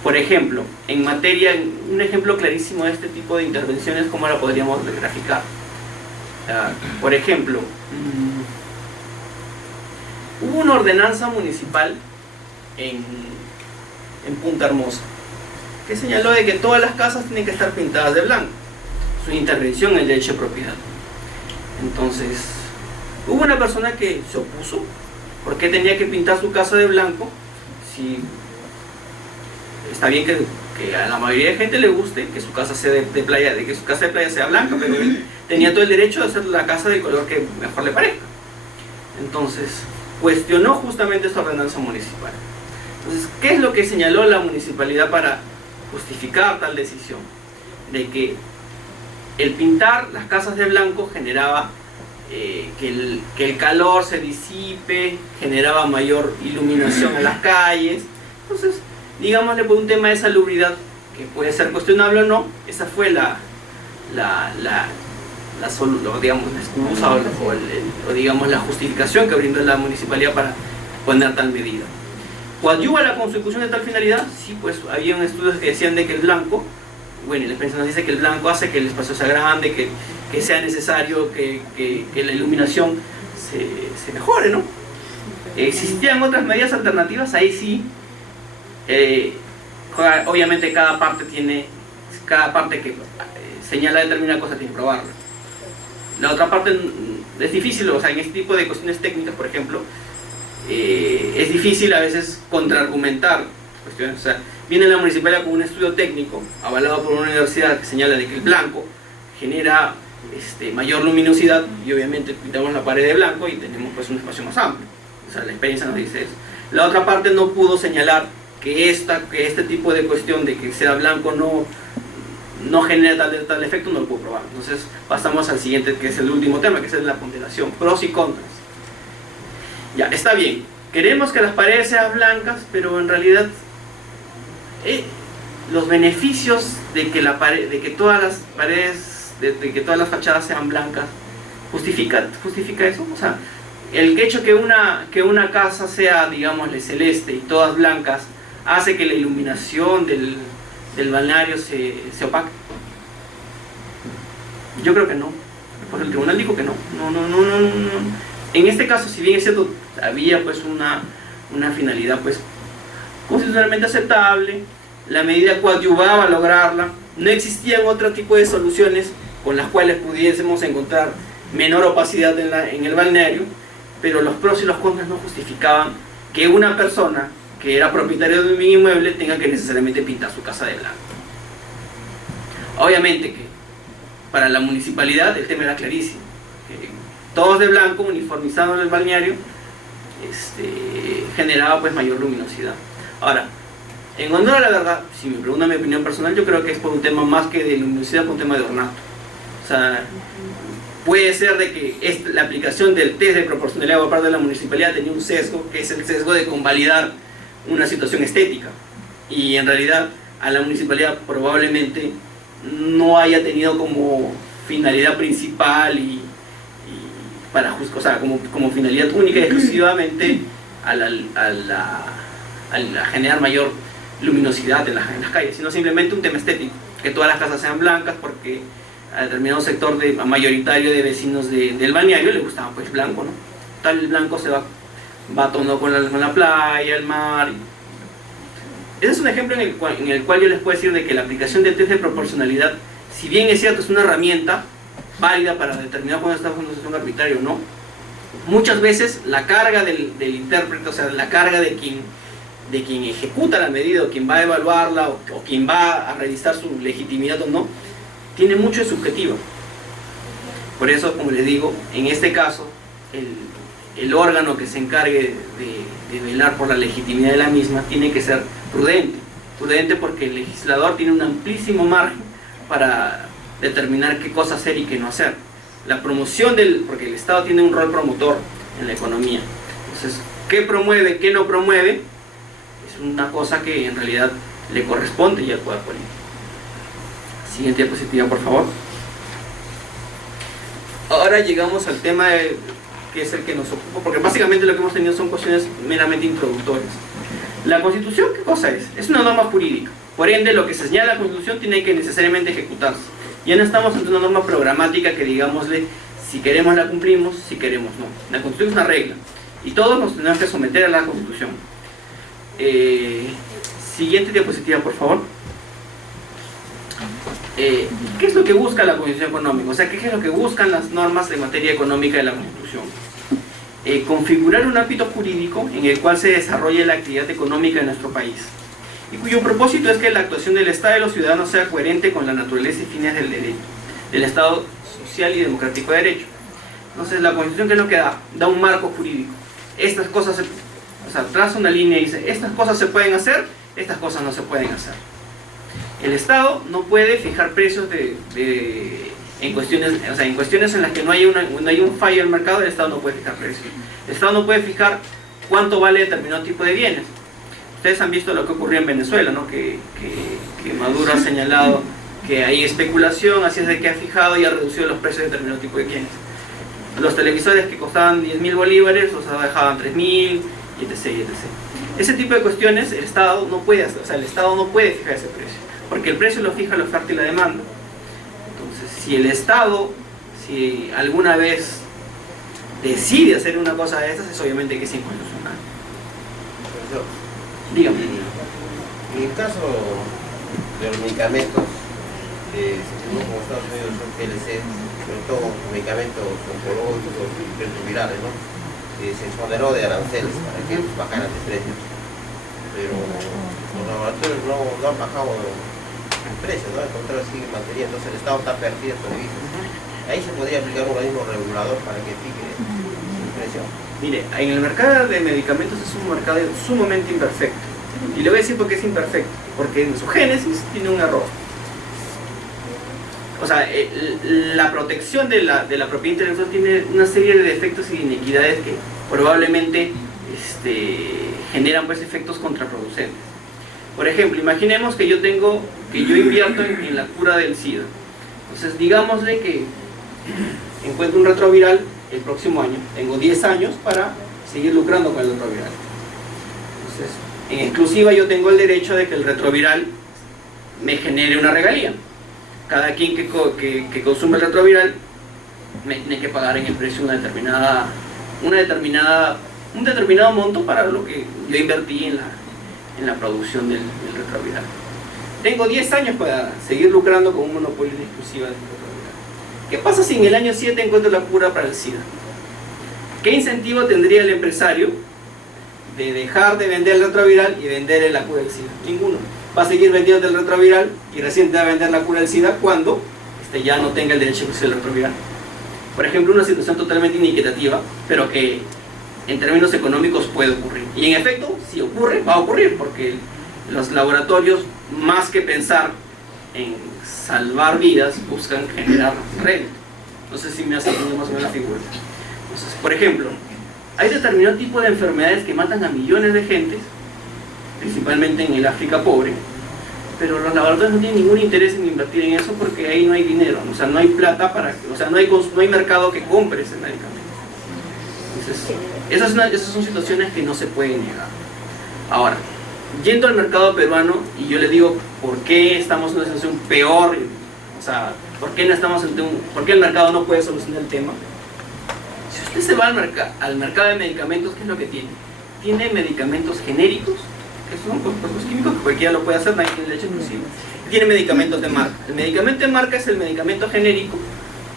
Por ejemplo, un ejemplo clarísimo de este tipo de intervenciones, ¿cómo la podríamos graficar? Por ejemplo, hubo una ordenanza municipal en Punta Hermosa que señaló de que todas las casas tienen que estar pintadas de blanco. Es una intervención en el derecho de propiedad. Entonces, hubo una persona que se opuso. ¿Por qué tenía que pintar su casa de blanco? Si está bien que a la mayoría de gente le guste que su casa sea de playa, de que su casa de playa sea blanca, pero él tenía todo el derecho de hacer la casa del color que mejor le parezca. Entonces, cuestionó justamente esta ordenanza municipal. Entonces, ¿qué es lo que señaló la municipalidad para justificar tal decisión? De que el pintar las casas de blanco generaba que el calor se disipe, generaba mayor iluminación en las calles. Entonces, digámosle, por un tema de salubridad, que puede ser cuestionable o no, esa fue la excusa o digamos la justificación que brindó la municipalidad para poner tal medida. ¿Coadyuva la consecución de tal finalidad? Sí, pues había estudios que decían de que el blanco, bueno, la experiencia nos dice que el blanco hace que el espacio sea grande, que sea necesario que la iluminación se mejore, ¿no? ¿Existían otras medidas alternativas? Ahí sí. Obviamente cada parte que señala determinada cosa tiene que probarla. La otra parte es difícil, o sea, en este tipo de cuestiones técnicas, por ejemplo, es difícil a veces contraargumentar cuestiones. O sea, viene la municipalidad con un estudio técnico avalado por una universidad que señala de que el blanco genera mayor luminosidad, y obviamente pintamos la pared de blanco y tenemos pues un espacio más amplio. O sea, la experiencia nos dice eso. La otra parte no pudo señalar que este tipo de cuestión de que sea blanco no genera tal efecto, no lo puedo probar. Entonces pasamos al siguiente, que es el último tema, que es la ponderación, pros y contras. Ya, está bien, queremos que las paredes sean blancas, pero en realidad los beneficios de que todas las paredes, de que todas las fachadas sean blancas, justifica eso. O sea, el hecho que una casa sea, digámosle, celeste y todas blancas, hace que la iluminación del balneario se opaque. Yo creo que no. Pues el tribunal dijo que no. No. En este caso, si bien es cierto, había pues una finalidad pues constitucionalmente aceptable, la medida coadyuvaba a lograrla, no existían otro tipo de soluciones con las cuales pudiésemos encontrar menor opacidad en el balneario, pero los pros y los contras no justificaban que una persona que era propietario de un bien inmueble tenga que necesariamente pintar su casa de blanco. Obviamente que para la municipalidad el tema era clarísimo. Todos de blanco, uniformizados en el balneario, generaba pues mayor luminosidad. Ahora, en honor a la verdad, si me preguntan mi opinión personal, yo creo que es por un tema más que de luminosidad, por un tema de ornato. O sea, puede ser de que la aplicación del test de proporcionalidad por parte de la municipalidad tenía un sesgo, que es el sesgo de convalidar una situación estética, y en realidad a la municipalidad probablemente no haya tenido como finalidad principal o sea, como finalidad única y exclusivamente a generar mayor luminosidad en las calles, sino simplemente un tema estético, que todas las casas sean blancas, porque a determinado sector mayoritario de vecinos del balneario le gustaba pues blanco, ¿no? Tal el blanco se va a tono con la playa, el mar. Ese es un ejemplo en el cual yo les puedo decir de que la aplicación del test de proporcionalidad, si bien es cierto, es una herramienta válida para determinar cuando está bajo una situación arbitraria o no, muchas veces la carga del intérprete, o sea, la carga de quien ejecuta la medida, o quien va a evaluarla, o quien va a revisar su legitimidad o no, tiene mucho de subjetivo. Por eso, como les digo, en este caso, el órgano que se encargue de velar por la legitimidad de la misma tiene que ser prudente porque el legislador tiene un amplísimo margen para determinar qué cosa hacer y qué no hacer. La promoción porque el Estado tiene un rol promotor en la economía. Entonces, ¿qué promueve, qué no promueve? Es una cosa que en realidad le corresponde ya al poder político. Siguiente diapositiva, por favor. Ahora llegamos al tema que es el que nos ocupa, porque básicamente lo que hemos tenido son cuestiones meramente introductorias. La Constitución, ¿qué cosa es? Es una norma jurídica. Por ende, lo que se señala la Constitución tiene que necesariamente ejecutarse. Ya no estamos ante una norma programática que, digámosle, si queremos la cumplimos, si queremos no. La Constitución es una regla y todos nos tenemos que someter a la Constitución. Siguiente diapositiva, por favor. ¿Qué es lo que busca la Constitución económica? O sea, ¿qué es lo que buscan las normas de materia económica de la Constitución? Configurar un ámbito jurídico en el cual se desarrolle la actividad económica de nuestro país, y cuyo propósito es que la actuación del Estado y de los ciudadanos sea coherente con la naturaleza y fines del derecho, del Estado social y democrático de derecho. Entonces, la Constitución, ¿qué es lo que da? Da un marco jurídico. Estas cosas, o sea, traza una línea y dice, estas cosas se pueden hacer, estas cosas no se pueden hacer. El Estado no puede fijar precios En cuestiones, o sea, en cuestiones en las que no hay un fallo en el mercado, el Estado no puede fijar precios. El Estado no puede fijar cuánto vale determinado tipo de bienes. Ustedes han visto lo que ocurrió en Venezuela, ¿no? que Maduro ha señalado que hay especulación, así es de que ha fijado y ha reducido los precios de determinado tipo de bienes. Los televisores que costaban 10.000 bolívares los dejaban 3.000, etc, etc. Ese tipo de cuestiones el Estado no puede hacer, o sea, el Estado no puede fijar ese precio, porque el precio lo fija la oferta y la demanda. Entonces, si el Estado, si alguna vez decide hacer una cosa de estas, es obviamente que es inconstitucional. Dígame. En el caso de los medicamentos, como Estados Unidos son TLC, sobre todo medicamentos oncológicos y retrovirales, ¿no? Se exoneró de aranceles para que bajaran de precios, pero los laboratorios no han bajado el precio, ¿no? Al contrario, siguen manteniendo, entonces el Estado está perdiendo de vista. Ahí se podría aplicar un organismo regulador para que fije el precio. Mire, en el mercado de medicamentos es un mercado sumamente imperfecto. Y le voy a decir por qué es imperfecto. Porque en su génesis tiene un error. O sea, la protección de la propiedad intelectual tiene una serie de defectos y inequidades que probablemente generan pues efectos contraproducentes. Por ejemplo, imaginemos que yo invierto en la cura del SIDA. Entonces, digámosle que encuentro un retroviral el próximo año. Tengo 10 años para seguir lucrando con el retroviral. Entonces, en exclusiva yo tengo el derecho de que el retroviral me genere una regalía. Cada quien que consume el retroviral me tiene que pagar en el precio un determinado monto para lo que yo invertí en la producción del retroviral. Tengo 10 años para seguir lucrando con un monopolio en exclusiva del retroviral. ¿Qué pasa si en el año 7 encuentro la cura para el SIDA? ¿Qué incentivo tendría el empresario de dejar de vender el retroviral y vender la cura del SIDA? Ninguno. Va a seguir vendiendo el retroviral y recién te va a vender la cura del SIDA cuando ya no tenga el derecho a usar el retroviral. Por ejemplo, una situación totalmente inequitativa, pero que en términos económicos puede ocurrir. Y en efecto, si ocurre, va a ocurrir, porque los laboratorios, más que pensar en salvar vidas, buscan generar rédito. No sé si me hace entender más o menos la figura. Entonces, por ejemplo, hay determinado tipo de enfermedades que matan a millones de gentes, principalmente en el África pobre, pero los laboratorios no tienen ningún interés en invertir en eso porque ahí no hay dinero, o sea, no hay plata no hay mercado que compre ese medicamento. Entonces, esas son situaciones que no se pueden negar. Ahora, yendo al mercado peruano, y yo le digo por qué estamos en una situación peor, o sea, por qué el mercado no puede solucionar el tema. Si usted se va al mercado de medicamentos, ¿qué es lo que tiene? Tiene medicamentos genéricos, que son compuestos químicos que cualquiera lo puede hacer, nadie tiene derecho exclusivo. Tiene medicamentos de marca. El medicamento de marca es el medicamento genérico,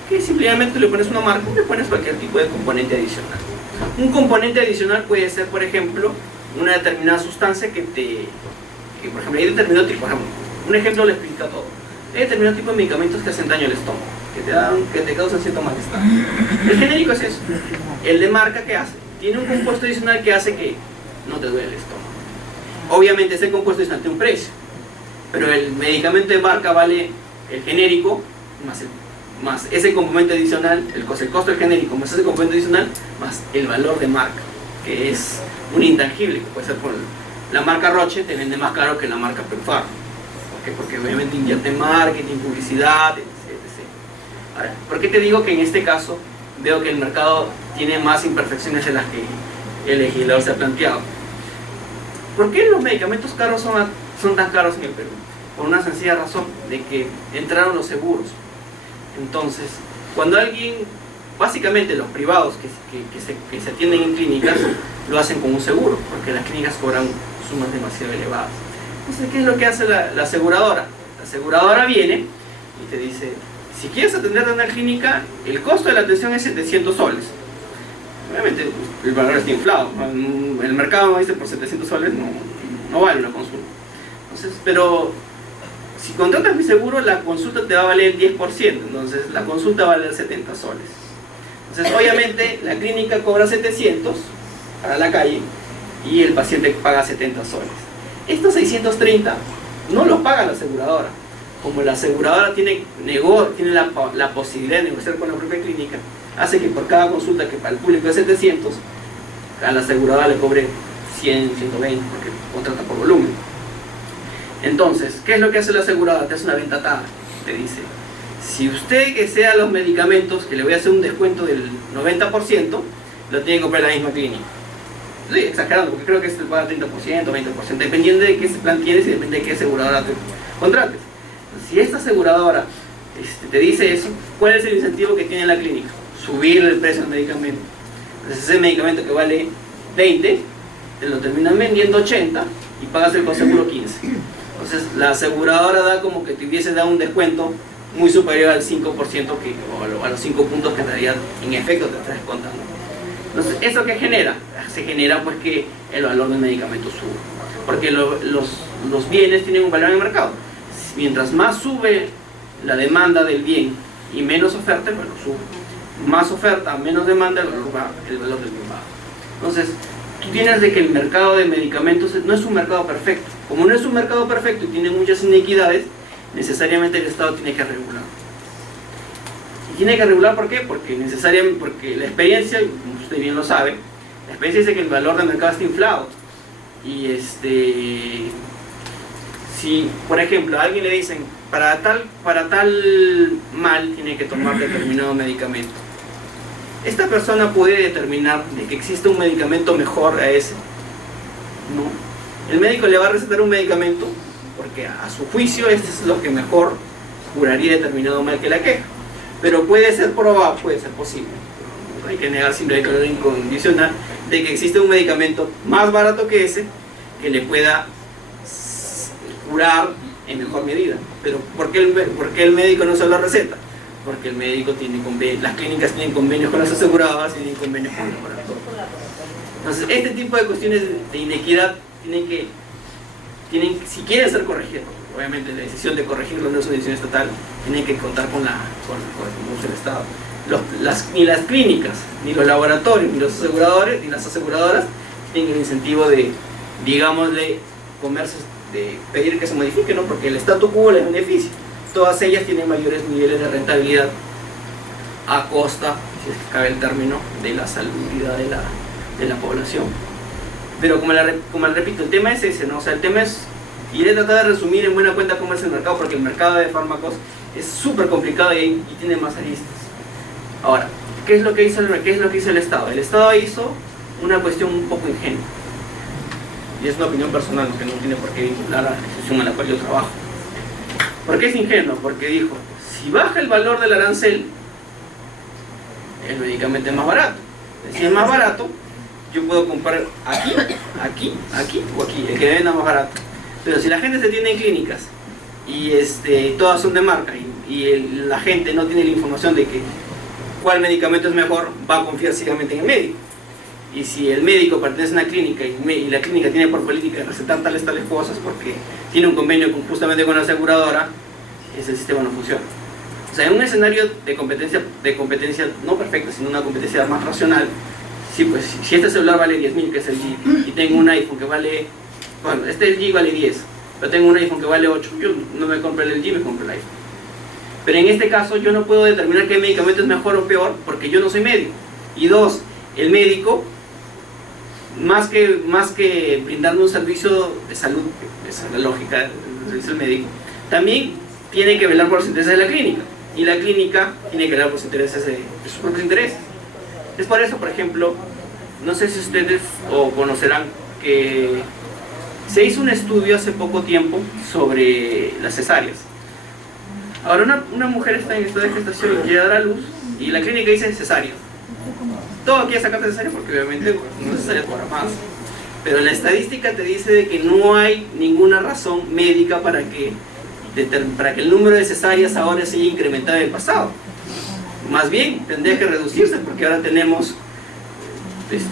que simplemente le pones una marca y le pones cualquier tipo de componente adicional. Un componente adicional puede ser, por ejemplo, una determinada sustancia que por ejemplo, hay determinado tipo, un ejemplo le explica todo. Hay determinado tipo de medicamentos que hacen daño al estómago, que te causan cierto malestar. El genérico es eso. El de marca, ¿qué hace? Tiene un compuesto adicional que hace que no te duele el estómago. Obviamente ese compuesto adicional tiene un precio, pero el medicamento de marca vale el genérico más ese componente adicional, el costo del genérico más ese componente adicional, más el valor de marca, que es un intangible, que puede ser por la marca Roche, te vende más caro que la marca Pepfar. ¿Por qué? Porque obviamente invierte en marketing, publicidad, etc. Ahora, ¿por qué te digo que en este caso veo que el mercado tiene más imperfecciones de las que el legislador se ha planteado? ¿Por qué los medicamentos caros son tan caros en el Perú? Por una sencilla razón, de que entraron los seguros. Entonces, cuando básicamente los privados que se atienden en clínicas, lo hacen con un seguro, porque las clínicas cobran sumas demasiado elevadas. Entonces, ¿qué es lo que hace la aseguradora? La aseguradora viene y te dice, si quieres atenderte en una clínica, el costo de la atención es 700 soles. Obviamente el valor está inflado, el mercado dice por 700 soles no vale una consulta. Entonces, pero si contratas mi seguro, la consulta te va a valer el 10%, entonces la consulta va a valer 70 soles. Entonces, obviamente, la clínica cobra 700 para la calle y el paciente paga 70 soles. Estos 630 no los paga la aseguradora, como la aseguradora tiene la posibilidad de negociar con la propia clínica, hace que por cada consulta que para el público es 700, a la aseguradora le cobre 100, 120, porque contrata por volumen. Entonces, ¿qué es lo que hace la aseguradora? Te hace una venta atada. Te dice, si usted desea los medicamentos, que le voy a hacer un descuento del 90%, lo tiene que comprar en la misma clínica. Estoy exagerando, porque creo que se paga 30%, 20%, dependiendo de qué plan tienes y depende de qué aseguradora te contrates. Si esta aseguradora te dice eso, ¿cuál es el incentivo que tiene la clínica? Subir el precio del medicamento. Entonces ese medicamento que vale 20, te lo terminan vendiendo 80 y pagas el conseguro 15. Entonces la aseguradora da como que te hubiese dado un descuento muy superior al 5% o a los 5 puntos que en realidad en efecto te estás descontando. Entonces, ¿eso qué genera? Se genera pues que el valor del medicamento suba. Porque los bienes tienen un valor en el mercado. Mientras más sube la demanda del bien y menos oferta, bueno, sube. Más oferta, menos demanda, el valor del bien baja. Entonces, tú tienes de que el mercado de medicamentos no es un mercado perfecto. Como no es un mercado perfecto y tiene muchas inequidades, necesariamente el Estado tiene que regular. ¿Y tiene que regular por qué? Porque la experiencia, como usted bien lo sabe, la experiencia dice que el valor del mercado está inflado. Y si, por ejemplo, a alguien le dicen, para tal mal tiene que tomar determinado medicamento, esta persona puede determinar de que existe un medicamento mejor a ese. No. El médico le va a recetar un medicamento porque a su juicio este es lo que mejor curaría determinado mal que la queja. Pero puede ser probable, puede ser posible. No hay que negar simplemente incondicional de que existe un medicamento más barato que ese que le pueda curar en mejor medida. Pero ¿por qué el médico no se lo receta? Porque el médico tiene convenios, las clínicas tienen convenios con las aseguradoras y tienen convenios con los laboratorios. Entonces, este tipo de cuestiones de inequidad si quieren ser corregidas, obviamente la decisión de corregirlo no es una decisión estatal, tienen que contar con el Estado. Ni las clínicas, ni los laboratorios, ni los aseguradores, ni las aseguradoras tienen el incentivo de, digámosle, de pedir que se modifique, ¿no? Porque el statu quo les beneficia. Todas ellas tienen mayores niveles de rentabilidad a costa, si es que cabe el término, de la salubridad de la población. Pero como repito, el tema es ese, ¿no? O sea, el tema es, y he tratado de resumir en buena cuenta cómo es el mercado, porque el mercado de fármacos es súper complicado y tiene más aristas. Ahora, ¿qué es lo que hizo el Estado? El Estado hizo una cuestión un poco ingenua. Y es una opinión personal, que no tiene por qué vincular a la institución en la cual yo trabajo. ¿Por qué es ingenuo? Porque dijo, si baja el valor del arancel, el medicamento es más barato. Si es más barato, yo puedo comprar aquí o aquí, el que venda más barato. Pero si la gente se tiene en clínicas y todas son de marca y la gente no tiene la información de que cuál medicamento es mejor, va a confiar ciegamente en el médico. Y si el médico pertenece a una clínica y la clínica tiene por política de recetar tales cosas porque tiene un convenio justamente con la aseguradora, ese sistema no funciona. O sea, en un escenario de competencia no perfecta, sino una competencia más racional, sí, pues si este celular vale 10.000, que es el G, y tengo un iPhone que vale, bueno, el G vale 10, pero tengo un iPhone que vale 8, yo no me compro el G, me compro el iPhone. Pero en este caso yo no puedo determinar qué medicamento es mejor o peor porque yo no soy médico. Y dos, el médico, más que brindarme un servicio de salud, esa es la lógica del servicio del médico, también tiene que velar por los intereses de la clínica. Y la clínica tiene que velar por los intereses de sus propios intereses. Es por eso, por ejemplo, no sé si ustedes conocerán que se hizo un estudio hace poco tiempo sobre las cesáreas. Ahora una mujer está en estado de gestación y quiere dar a luz y la clínica dice cesárea. Todo quiere sacarte cesárea porque obviamente no es cesárea cobra más. Pero la estadística te dice de que no hay ninguna razón médica para que el número de cesáreas ahora se haya incrementado en el pasado. Más bien tendría que reducirse porque ahora tenemos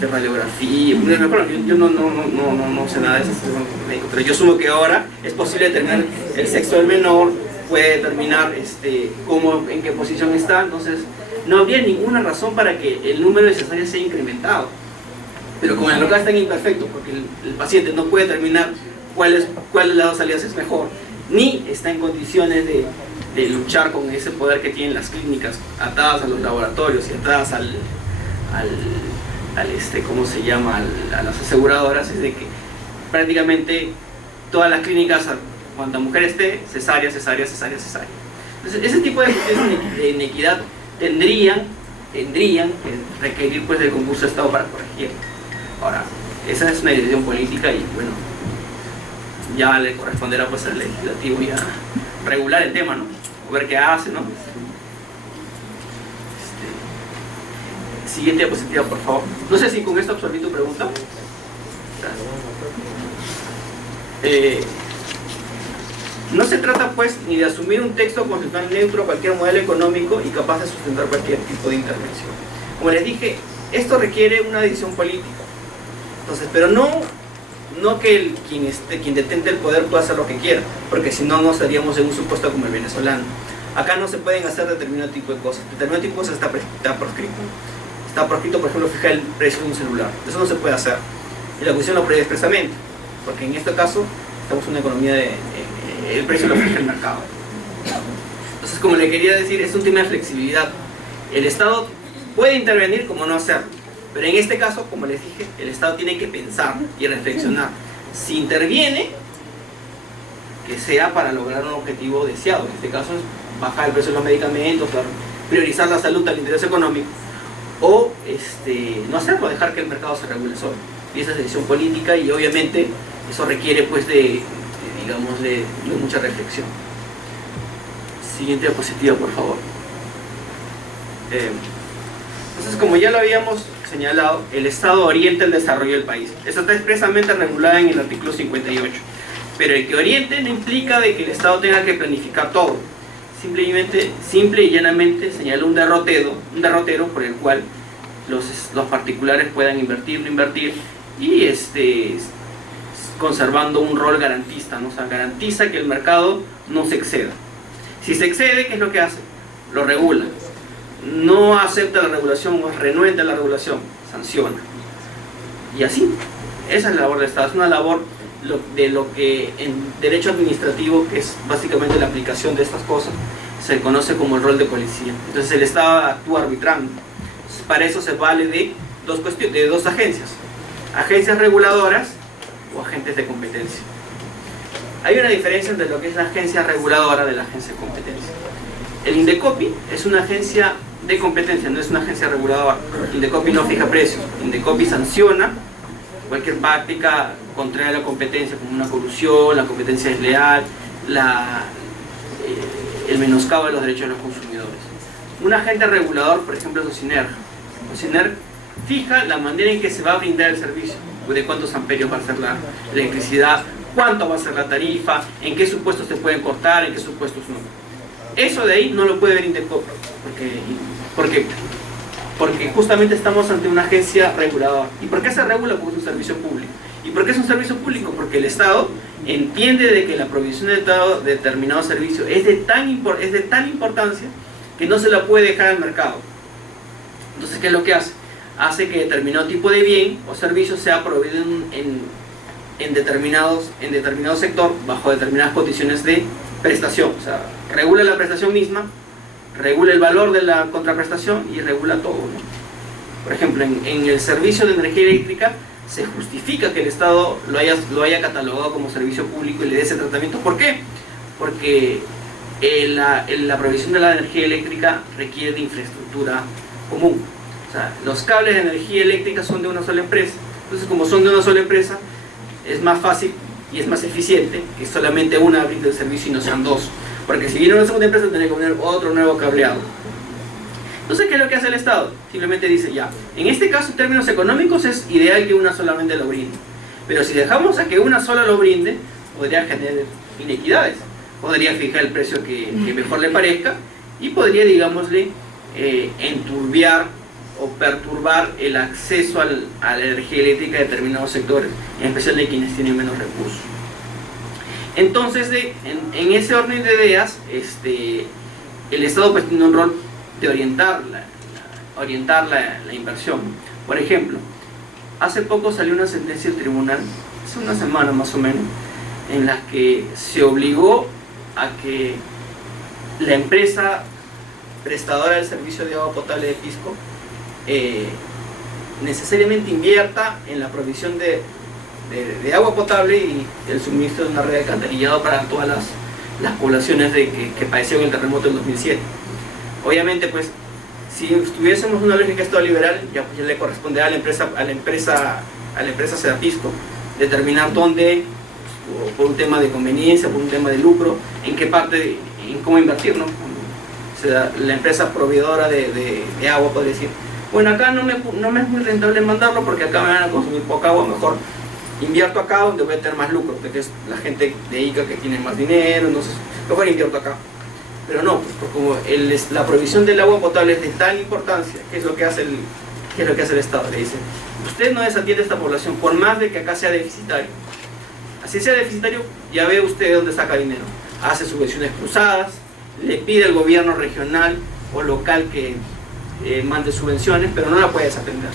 radiografía. Yo no sé nada de eso, pero yo asumo que ahora es posible determinar el sexo del menor, puede determinar en qué posición está. Entonces no habría ninguna razón para que el número de cesáreas se haya incrementado. Pero como el local es tan imperfecto porque el paciente no puede determinar cuál de las dos salidas es mejor ni está en condiciones de luchar con ese poder que tienen las clínicas atadas a los laboratorios y atadas a las aseguradoras. Es de que prácticamente todas las clínicas, cuando mujer esté, cesárea. Entonces, ese tipo de cuestiones de inequidad tendrían que requerir pues del concurso de Estado para corregir. Ahora, esa es una decisión política y bueno, ya le corresponderá pues al legislativo ya regular el tema, ¿no? O ver qué hace, ¿no? Siguiente diapositiva, por favor. No sé si con esto absorbí tu pregunta. No se trata pues ni de asumir un texto conceptual neutro a cualquier modelo económico y capaz de sustentar cualquier tipo de intervención. Como les dije, esto requiere una decisión política. Entonces, pero no que quien detente el poder pueda hacer lo que quiera, porque si no, no estaríamos en un supuesto como el venezolano. Acá no se pueden hacer determinado tipo de cosas. Determinado tipo de cosas está proscrito. Está proscrito, por ejemplo, fijar el precio de un celular. Eso no se puede hacer. Y la cuestión lo prohíbe expresamente, porque en este caso estamos en una economía el precio lo fija el mercado. Entonces, como le quería decir, es un tema de flexibilidad. El Estado puede intervenir como no hacerlo, pero en este caso, como les dije, el Estado tiene que pensar y reflexionar. Si interviene, que sea para lograr un objetivo deseado. En este caso es bajar el precio de los medicamentos, priorizar la salud al interés económico, o no hacerlo, dejar que el mercado se regule solo. Y esa es decisión política y obviamente eso requiere pues de mucha reflexión. Siguiente diapositiva, por favor. Entonces, como ya lo habíamos señalado, el Estado orienta el desarrollo del país. Eso está expresamente regulado en el artículo 58. Pero el que oriente no implica de que el Estado tenga que planificar todo. Simple y llanamente señala un derrotero por el cual los particulares puedan invertir, no invertir, y conservando un rol garantista, ¿no? O sea, garantiza que el mercado no se exceda. Si se excede, ¿qué es lo que hace? Lo regula. No acepta la regulación o es renuente a la regulación, sanciona. Y así, esa es la labor del Estado. Es una labor de lo que en derecho administrativo, que es básicamente la aplicación de estas cosas, se conoce como el rol de policía. Entonces el Estado actúa arbitrando. Entonces, para eso se vale de dos agencias: agencias reguladoras o agentes de competencia. Hay una diferencia entre lo que es la agencia reguladora de la agencia de competencia. El Indecopi es una agencia de competencia, no es una agencia reguladora. Indecopi no fija precios. Indecopi sanciona cualquier práctica contraria a la competencia, como una corrupción, la competencia desleal, el menoscabo de los derechos de los consumidores. Un agente regulador, por ejemplo, es OCINER. OCINER fija la manera en que se va a brindar el servicio, de cuántos amperios va a ser la electricidad, cuánto va a ser la tarifa, en qué supuestos se pueden cortar, en qué supuestos no. Eso de ahí no lo puede ver Indecopi, porque justamente estamos ante una agencia reguladora. ¿Y por qué se regula? Porque es un servicio público. ¿Y por qué es un servicio público? Porque el Estado entiende de que la provisión de determinado servicio es de tal importancia que no se la puede dejar al mercado. Entonces, ¿qué es lo que hace? Hace que determinado tipo de bien o servicio sea proveído en determinado sector bajo determinadas condiciones de prestación. O sea, regula la prestación misma, regula el valor de la contraprestación y regula todo, ¿no? Por ejemplo, en el servicio de energía eléctrica se justifica que el Estado lo haya catalogado como servicio público y le dé ese tratamiento. ¿Por qué? Porque la provisión de la energía eléctrica requiere de infraestructura común. O sea, los cables de energía eléctrica son de una sola empresa. Entonces, como son de una sola empresa, es más fácil y es más eficiente que solamente una brinde el servicio y no sean dos. Porque si viene una segunda empresa, tendría que poner otro nuevo cableado. Entonces, ¿qué es lo que hace el Estado? Simplemente dice, ya, en este caso, en términos económicos, es ideal que una solamente lo brinde. Pero si dejamos a que una sola lo brinde, podría generar inequidades. Podría fijar el precio que mejor le parezca y podría, digámosle, enturbiar o perturbar el acceso a la energía eléctrica de determinados sectores, en especial de quienes tienen menos recursos. Entonces, en ese orden de ideas, el Estado pues tiene un rol de orientar la inversión. Por ejemplo, hace poco salió una sentencia del tribunal, hace una semana más o menos, en las que se obligó a que la empresa prestadora del servicio de agua potable de Pisco necesariamente invierta en la provisión de agua potable y el suministro de una red de alcantarillado para todas las poblaciones que padecieron el terremoto del 2007. Obviamente, pues, si tuviésemos una lógica de Estado liberal, ya le corresponde a la empresa Sedapisco determinar dónde, por un tema de conveniencia, por un tema de lucro, en qué parte, en cómo invertir, ¿no? O sea, la empresa proveedora de agua podría decir, bueno, acá no me es muy rentable mandarlo porque acá me van a consumir poca agua, mejor invierto acá donde voy a tener más lucro, porque es la gente de Ica que tiene más dinero, entonces mejor invierto acá. Pero no, pues como la provisión del agua potable es de tal importancia, ¿qué es lo que hace el Estado? Le dice, usted no desatiende a esta población por más de que acá sea deficitario. Así sea deficitario, ya ve usted de dónde saca dinero. Hace subvenciones cruzadas, le pide al gobierno regional o local que mande subvenciones, pero no la puede desatender.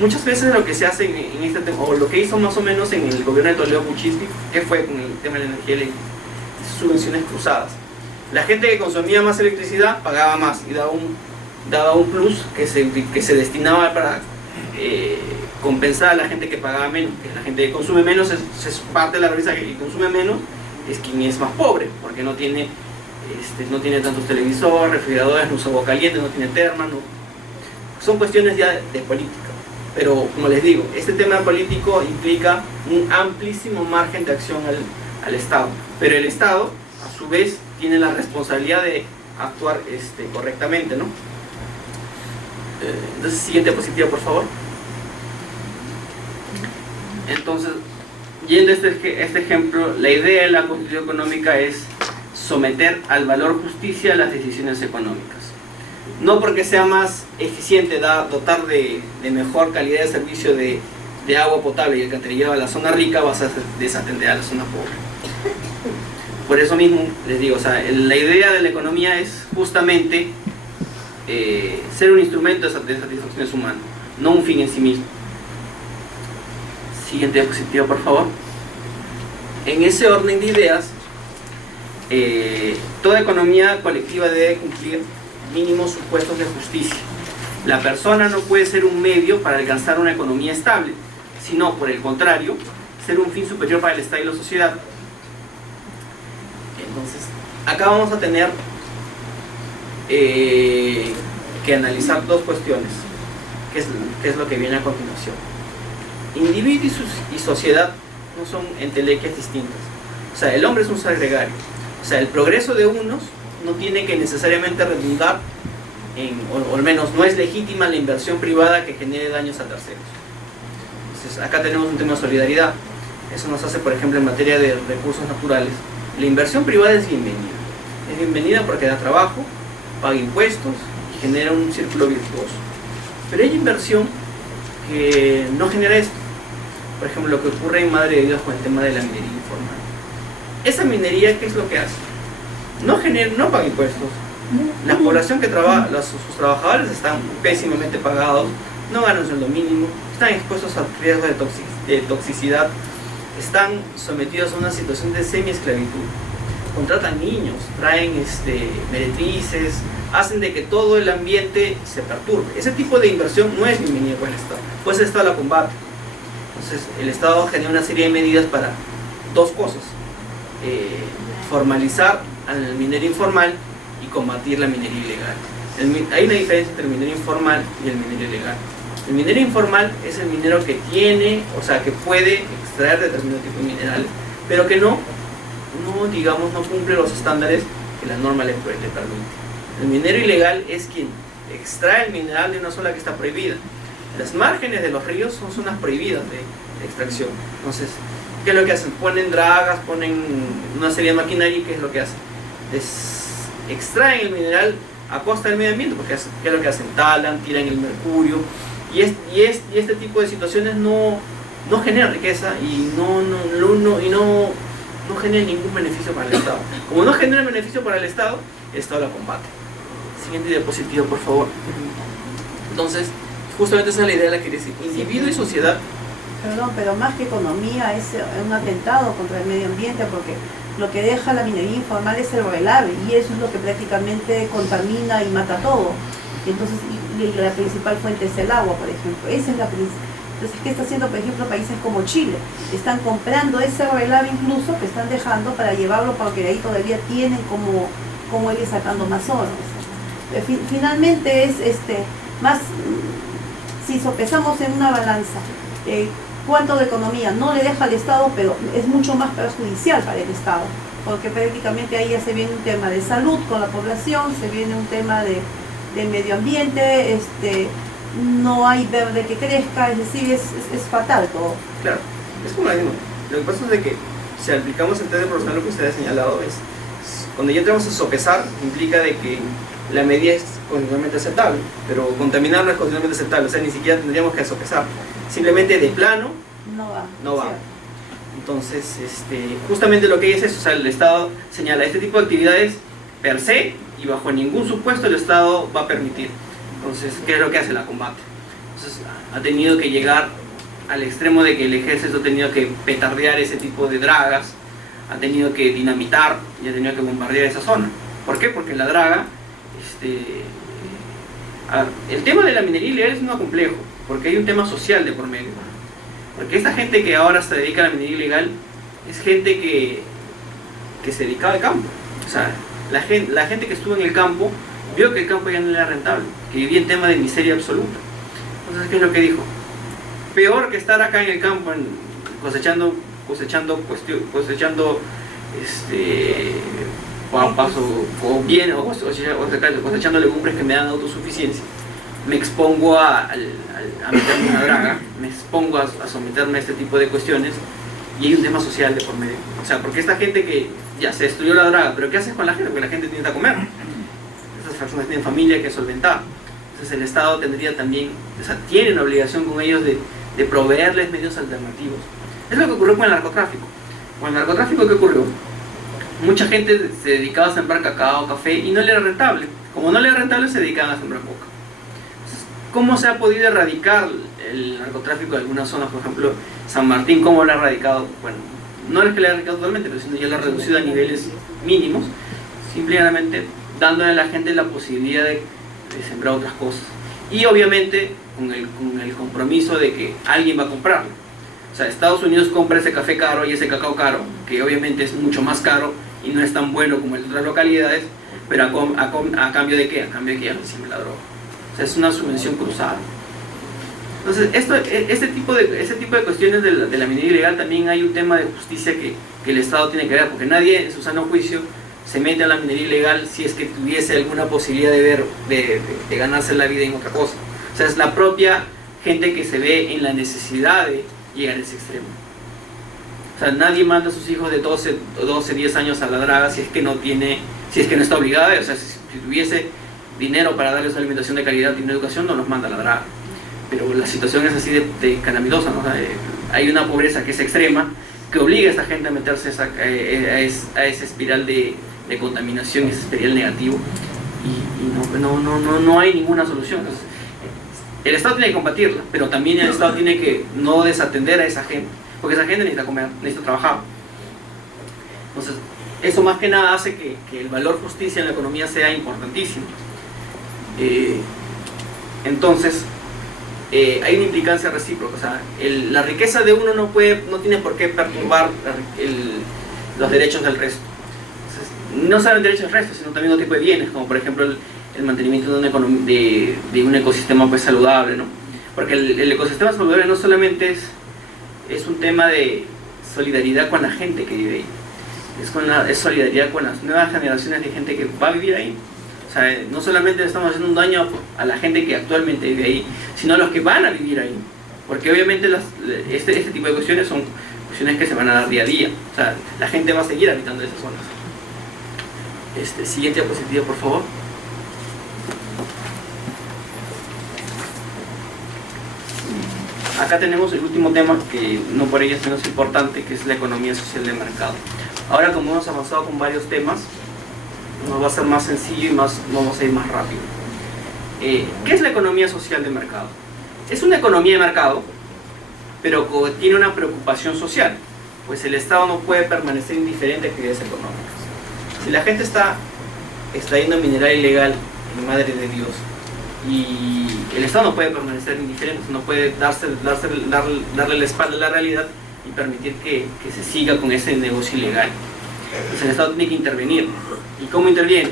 Muchas veces lo que se hace en este tema, o lo que hizo más o menos en el gobierno de Toledo Kuczynski, que fue con el tema de la energía eléctrica, subvenciones cruzadas. La gente que consumía más electricidad pagaba más y daba un plus que se destinaba para compensar a la gente que pagaba menos. Que la gente que consume menos es parte de la revista, que consume menos es quien es más pobre, porque no tiene tantos televisores, refrigeradores, no usa agua caliente, no tiene terma, son cuestiones ya de política. Pero como les digo, este tema político implica un amplísimo margen de acción al Estado, pero el Estado a su vez tiene la responsabilidad de actuar correctamente, ¿no? Entonces, siguiente diapositiva, por favor. Entonces, yendo a este ejemplo, la idea de la Constitución económica es someter al valor justicia las decisiones económicas. No porque sea más eficiente dotar de mejor calidad de servicio de agua potable y alcantarillado a la zona rica, vas a desatender a la zona pobre. Por eso mismo les digo, o sea, la idea de la economía es justamente ser un instrumento de satisfacciones humanas, no un fin en sí mismo. Siguiente diapositiva, por favor. En ese orden de ideas, toda economía colectiva debe cumplir mínimos supuestos de justicia. La persona no puede ser un medio para alcanzar una economía estable, sino, por el contrario, ser un fin superior para el Estado y la sociedad. Entonces, acá vamos a tener que analizar dos cuestiones, que es lo que viene a continuación. Individuo y sociedad no son entelequias distintas. O sea, el hombre es un ser gregario. O sea, el progreso de unos no tiene que necesariamente redundar o al menos no es legítima la inversión privada que genere daños a terceros. Entonces, acá tenemos un tema de solidaridad. Eso nos hace, por ejemplo, en materia de recursos naturales. La inversión privada es bienvenida. Es bienvenida porque da trabajo, paga impuestos y genera un círculo virtuoso. Pero hay inversión que no genera esto. Por ejemplo, lo que ocurre en Madre de Dios con el tema de la minería informal. Esa minería, ¿qué es lo que hace? No paga impuestos. La población que trabaja, sus trabajadores están pésimamente pagados, no ganan un sueldo mínimo, están expuestos a riesgos de toxicidad, están sometidos a una situación de semi-esclavitud. Contratan niños, traen meretrices, hacen de que todo el ambiente se perturbe. Ese tipo de inversión no es bienvenida por el Estado, pues el Estado la combate. Entonces el Estado genera una serie de medidas para dos cosas: formalizar al minero informal y combatir la minería ilegal. Hay una diferencia entre el minero informal y el minero ilegal. El minero informal es el minero que tiene, o sea, que puede extraer determinado tipo de minerales, pero que no cumple los estándares que la norma le permite. El minero ilegal es quien extrae el mineral de una zona que está prohibida. Las márgenes de los ríos son zonas prohibidas de extracción. Entonces, ¿qué es lo que hacen? Ponen dragas, ponen una serie de maquinaria, y ¿qué es lo que hacen? Extraen el mineral a costa del medio ambiente, porque ¿qué es lo que hacen? Talan, tiran el mercurio, y este tipo de situaciones no generan riqueza y no genera ningún beneficio para el Estado. Como no genera beneficio para el Estado la combate. Siguiente diapositiva, por favor. Entonces, justamente esa es la idea de la que dice: individuo y sociedad Perdón, pero más que economía es un atentado contra el medio ambiente, porque lo que deja la minería informal es el relave, y eso es lo que prácticamente contamina y mata todo. Y entonces la principal fuente es el agua, por ejemplo. Esa es la principal. Entonces, ¿qué está haciendo, por ejemplo, países como Chile? Están comprando ese relave incluso que están dejando para llevarlo, porque de ahí todavía tienen como ir sacando más oro. Finalmente es más, si sopesamos en una balanza, cuánto de economía no le deja al Estado, pero es mucho más perjudicial para el Estado, porque prácticamente ahí ya se viene un tema de salud con la población, se viene un tema de medio ambiente, no hay verde que crezca, es decir, es fatal todo. Claro, es como la misma. Lo que pasa es de que si aplicamos el test de profesional, lo que usted ha señalado es, cuando ya entramos a sopesar, implica de que la medida es constitucionalmente aceptable, pero contaminar no es constitucionalmente aceptable, o sea, ni siquiera tendríamos que sopesar, simplemente de plano no va. Entonces, justamente lo que es eso, o sea, el Estado señala este tipo de actividades per se y bajo ningún supuesto el Estado va a permitir. Entonces, ¿qué es lo que hace? La combate. Entonces, ha tenido que llegar al extremo de que el ejército ha tenido que petardear ese tipo de dragas, ha tenido que dinamitar y ha tenido que bombardear esa zona. ¿Por qué? Porque la draga, el tema de la minería ilegal es muy complejo, porque hay un tema social de por medio. Porque esta gente que ahora se dedica a la minería ilegal es gente que se dedicaba al campo. O sea, la gente que estuvo en el campo vio que el campo ya no era rentable, que vivía en tema de miseria absoluta. Entonces, ¿qué es lo que dijo? Peor que estar acá en el campo cosechando papas o bien, o cosechando legumbres que me dan autosuficiencia. Me expongo a meterme en una draga, me expongo a someterme a este tipo de cuestiones, y hay un tema social de por medio. O sea, porque esta gente que ya se destruyó la draga, pero ¿qué haces con la gente? Porque la gente tiene que comer. Esas personas tienen familia que solventar. Entonces el Estado tendría también, o sea, tiene una obligación con ellos de proveerles medios alternativos. Es lo que ocurrió con el narcotráfico. Con el narcotráfico, ¿qué ocurrió? Mucha gente se dedicaba a sembrar cacao, café, y no le era rentable. Como no le era rentable, se dedicaban a sembrar coca. Entonces, ¿cómo se ha podido erradicar el narcotráfico de algunas zonas? Por ejemplo, San Martín, ¿cómo lo ha erradicado? Bueno, no es que lo ha erradicado totalmente, pero sino ya lo ha reducido a niveles mínimos, simplemente dándole a la gente la posibilidad de sembrar otras cosas. Y obviamente con el compromiso de que alguien va a comprarlo. O sea, Estados Unidos compra ese café caro y ese cacao caro, que obviamente es mucho más caro y no es tan bueno como en otras localidades, pero a cambio de ¿qué? A cambio de que ya recibe la droga. O sea, es una subvención cruzada. Entonces, este tipo de cuestiones de la minería ilegal, también hay un tema de justicia que el Estado tiene que ver, porque nadie en su sano juicio se mete a la minería ilegal si es que tuviese alguna posibilidad de ganarse la vida en otra cosa. O sea, es la propia gente que se ve en la necesidad de llegar a ese extremo. O sea, nadie manda a sus hijos de 12, 10 años a la draga si es que no está obligada. O sea, si tuviese dinero para darles una alimentación de calidad y una educación, no los manda a la draga. Pero la situación es así de calamitosa, ¿no? O sea, hay una pobreza que es extrema, que obliga a esta gente a meterse a esa espiral de contaminación, ese espiral negativo, y no hay ninguna solución. Entonces, el Estado tiene que combatirla, pero también el Estado tiene que no desatender a esa gente, porque esa gente necesita comer, necesita trabajar. Entonces, eso más que nada hace que el valor justicia en la economía sea importantísimo. Entonces, hay una implicancia recíproca. O sea, la riqueza de uno no tiene por qué perturbar los derechos del resto. Entonces, no solo el derecho del resto, sino también otro tipo de bienes, como por ejemplo el mantenimiento de un ecosistema pues saludable, ¿no? Porque el ecosistema saludable no solamente es un tema de solidaridad con la gente que vive ahí, es solidaridad con las nuevas generaciones de gente que va a vivir ahí. O sea, no solamente le estamos haciendo un daño a la gente que actualmente vive ahí, sino a los que van a vivir ahí. Porque obviamente este tipo de cuestiones son cuestiones que se van a dar día a día. O sea, la gente va a seguir habitando esas zonas. Siguiente diapositiva, por favor. Acá tenemos el último tema, que no por ello es menos importante, que es la economía social de mercado. Ahora, como hemos avanzado con varios temas, nos va a ser más sencillo y vamos a ir más rápido. ¿Qué es la economía social de mercado? Es una economía de mercado, pero tiene una preocupación social, pues el Estado no puede permanecer indiferente a actividades económicas. Si la gente está extrayendo mineral ilegal en Madre de Dios, y el Estado no puede permanecer indiferente, no puede darle la espalda a la realidad y permitir que se siga con ese negocio ilegal. Entonces el Estado tiene que intervenir. ¿Y cómo interviene?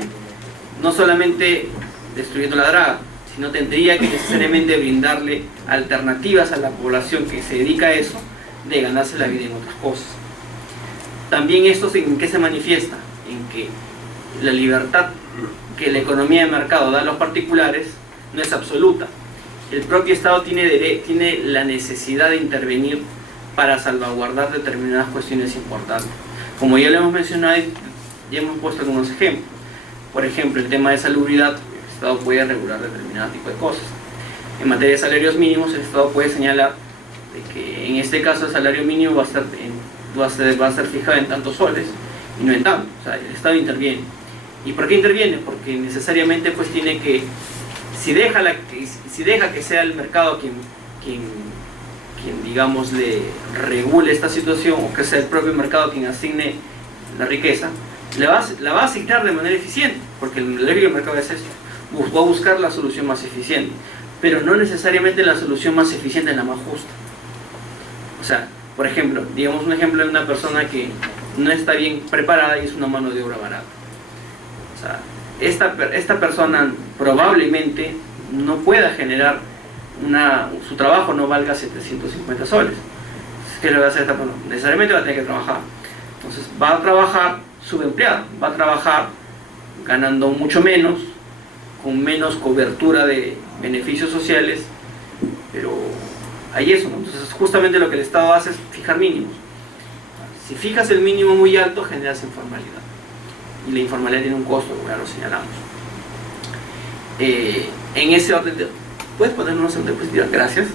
No solamente destruyendo la draga, sino tendría que necesariamente brindarle alternativas a la población que se dedica a eso, de ganarse la vida en otras cosas. También esto en qué se manifiesta, en que la libertad que la economía de mercado da a los particulares no es absoluta. El propio Estado tiene la necesidad de intervenir para salvaguardar determinadas cuestiones importantes. Como ya lo hemos mencionado, ya hemos puesto algunos ejemplos. Por ejemplo, el tema de salubridad, el Estado puede regular determinado tipo de cosas. En materia de salarios mínimos, el Estado puede señalar de que en este caso el salario mínimo va a ser fijado en tantos soles y no en tanto. O sea, el Estado interviene. ¿Y por qué interviene? Porque necesariamente pues tiene que, si deja que sea el mercado quien digamos le regule esta situación, o que sea el propio mercado quien asigne la riqueza, la va a asignar de manera eficiente, porque el mercado es esto, va a buscar la solución más eficiente, pero no necesariamente la solución más eficiente es la más justa. O sea, por ejemplo, digamos un ejemplo de una persona que no está bien preparada y es una mano de obra barata. O sea, esta persona probablemente no pueda generar su trabajo no valga 750 soles. ¿Qué le va a hacer esta persona? Necesariamente va a tener que trabajar. Entonces va a trabajar subempleado, va a trabajar ganando mucho menos, con menos cobertura de beneficios sociales, pero hay eso, ¿no? Entonces justamente lo que el Estado hace es fijar mínimos. Si fijas el mínimo muy alto, generas informalidad, y la informalidad tiene un costo, ya lo señalamos. En ese orden, ¿puedes poner una segunda diapositiva? Gracias.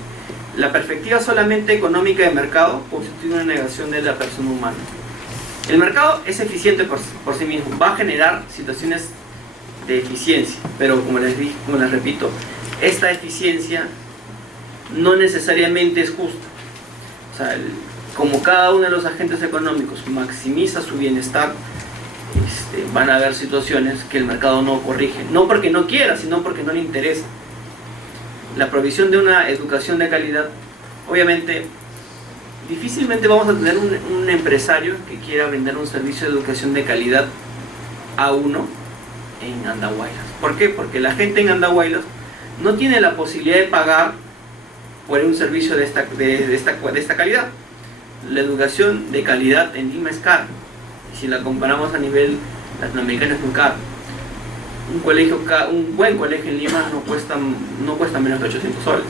La perspectiva solamente económica de mercado constituye una negación de la persona humana. El mercado es eficiente por sí mismo, va a generar situaciones de eficiencia, pero como les repito, esta eficiencia no necesariamente es justa. O sea, como cada uno de los agentes económicos maximiza su bienestar, van a haber situaciones que el mercado no corrige, no porque no quiera, sino porque no le interesa. La provisión de una educación de calidad, obviamente, difícilmente vamos a tener un empresario que quiera brindar un servicio de educación de calidad a uno en Andahuaylas. ¿Por qué? Porque la gente en Andahuaylas no tiene la posibilidad de pagar por un servicio de esta calidad. La educación de calidad en Lima es cara, y si la comparamos a nivel latinoamericano es muy caro. Un buen colegio en Lima no cuesta menos de 800 soles.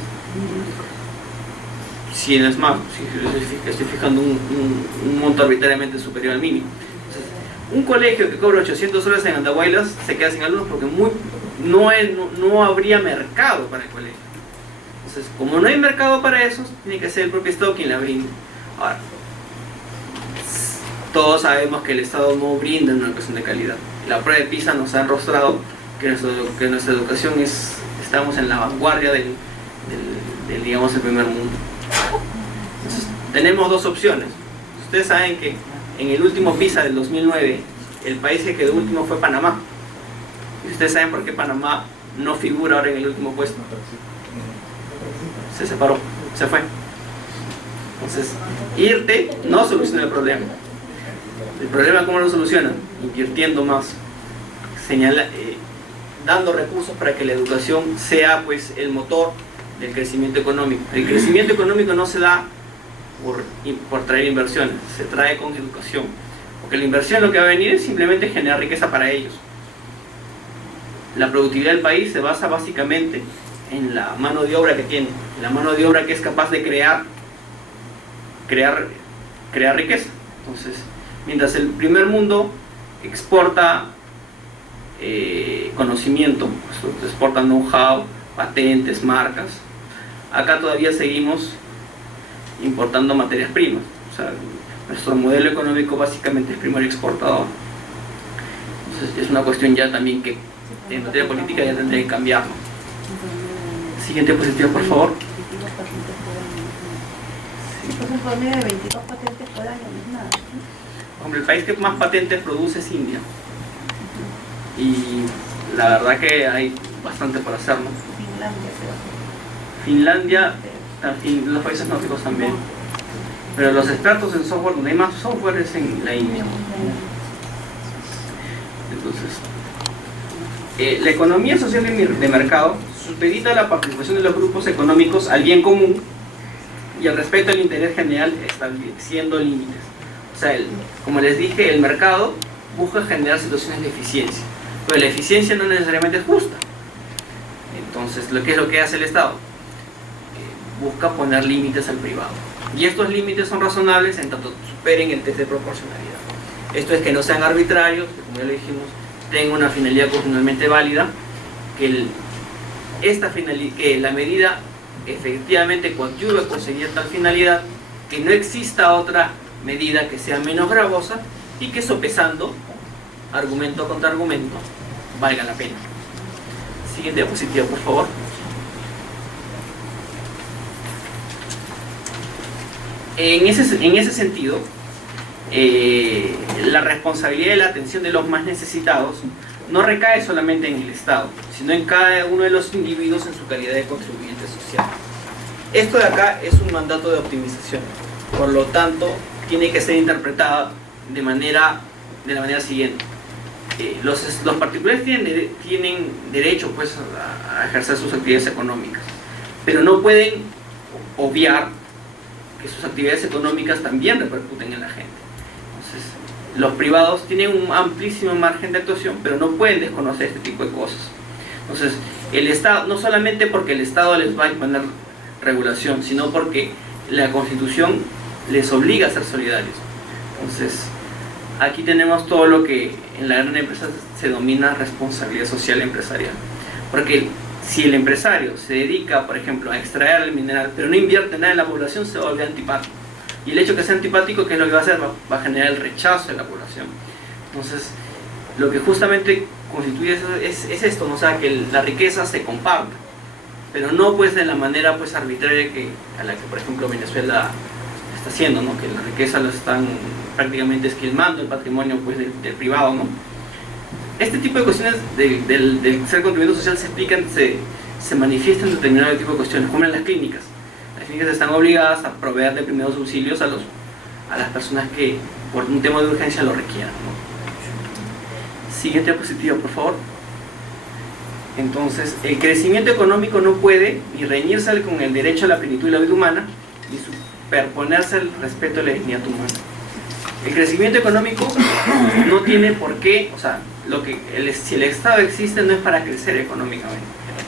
Si no es más, si estoy fijando un monto arbitrariamente superior al mínimo. Entonces, un colegio que cobra 800 soles en Andahuaylas se queda sin alumnos porque no habría mercado para el colegio. Entonces, como no hay mercado para eso, tiene que ser el propio Estado quien la brinde. Ahora, todos sabemos que el Estado no brinda una educación de calidad. La prueba de PISA nos ha enrostrado que nuestra educación estamos en la vanguardia del digamos, el primer mundo. Entonces, tenemos dos opciones. Ustedes saben que en el último PISA del 2009, el país que quedó último fue Panamá. Y ustedes saben por qué Panamá no figura ahora en el último puesto. Se separó, se fue. Entonces, irte no soluciona el problema. El problema, ¿cómo lo solucionan? Invirtiendo más, dando recursos para que la educación sea pues el motor del crecimiento económico. El crecimiento económico no se da por traer inversiones, se trae con educación, porque la inversión lo que va a venir es simplemente generar riqueza para ellos. La productividad del país se basa básicamente en la mano de obra que tiene, la mano de obra que es capaz de crear riqueza. Entonces, mientras el primer mundo exporta conocimiento, exporta know-how, patentes, marcas, acá todavía seguimos importando materias primas. O sea, nuestro modelo económico básicamente es primario exportador. Entonces es una cuestión ya también que en materia política ya tendría que cambiarlo. Siguiente diapositiva, por favor. Sí. un promedio de 22 patentes por año, no es nada. Hombre, el país que más patentes produce es India. Y la verdad que hay bastante por hacer, ¿no? Finlandia, creo. Finlandia, los países nórdicos también. Pero los expertos en software, donde hay más software es en la India. Entonces, la economía social de mercado supedita la participación de los grupos económicos al bien común y al respeto al interés general, estableciendo límites. O sea, como les dije, el mercado busca generar situaciones de eficiencia, pero la eficiencia no necesariamente es justa. Entonces, ¿qué es lo que hace el Estado? Busca poner límites al privado. Y estos límites son razonables en tanto superen el test de proporcionalidad. Esto es que no sean arbitrarios, que como ya lo dijimos, tengan una finalidad constitucionalmente válida, que la medida efectivamente coadyuve a conseguir tal finalidad, que no exista otra medida que sea menos gravosa y que sopesando argumento contra argumento valga la pena. Siguiente diapositiva, por favor. En ese sentido, la responsabilidad de la atención de los más necesitados no recae solamente en el Estado, sino en cada uno de los individuos en su calidad de contribuyente social. Esto de acá es un mandato de optimización, por lo tanto, tiene que ser interpretada de la manera siguiente. Los particulares tienen derecho pues, a ejercer sus actividades económicas, pero no pueden obviar que sus actividades económicas también repercuten en la gente. Entonces, los privados tienen un amplísimo margen de actuación, pero no pueden desconocer este tipo de cosas. Entonces, el Estado, no solamente porque el Estado les va a imponer regulación, sino porque la Constitución les obliga a ser solidarios. Entonces, aquí tenemos todo lo que en la gran empresa se denomina responsabilidad social empresarial. Porque si el empresario se dedica, por ejemplo, a extraer el mineral, pero no invierte nada en la población, se vuelve antipático. Y el hecho de que sea antipático, ¿qué es lo que va a hacer? Va a generar el rechazo de la población. Entonces, lo que justamente constituye eso es esto, ¿no? O sea, que la riqueza se comparta, pero no pues de la manera pues arbitraria a la que, por ejemplo, Venezuela está haciendo, ¿no? Que la riqueza lo están prácticamente esquilmando el patrimonio pues del privado, ¿no? Este tipo de cuestiones del ser contribuyente social se explican, se manifiestan en determinado tipo de cuestiones, como en las clínicas. Las clínicas están obligadas a proveer de primeros auxilios a las personas que por un tema de urgencia lo requieran, ¿no? Siguiente diapositiva, por favor. Entonces, el crecimiento económico no puede ni reñirse con el derecho a la plenitud de la vida humana, ni superponerse al respeto a la dignidad humana. El crecimiento económico no tiene por qué, o sea, si el Estado existe no es para crecer económicamente.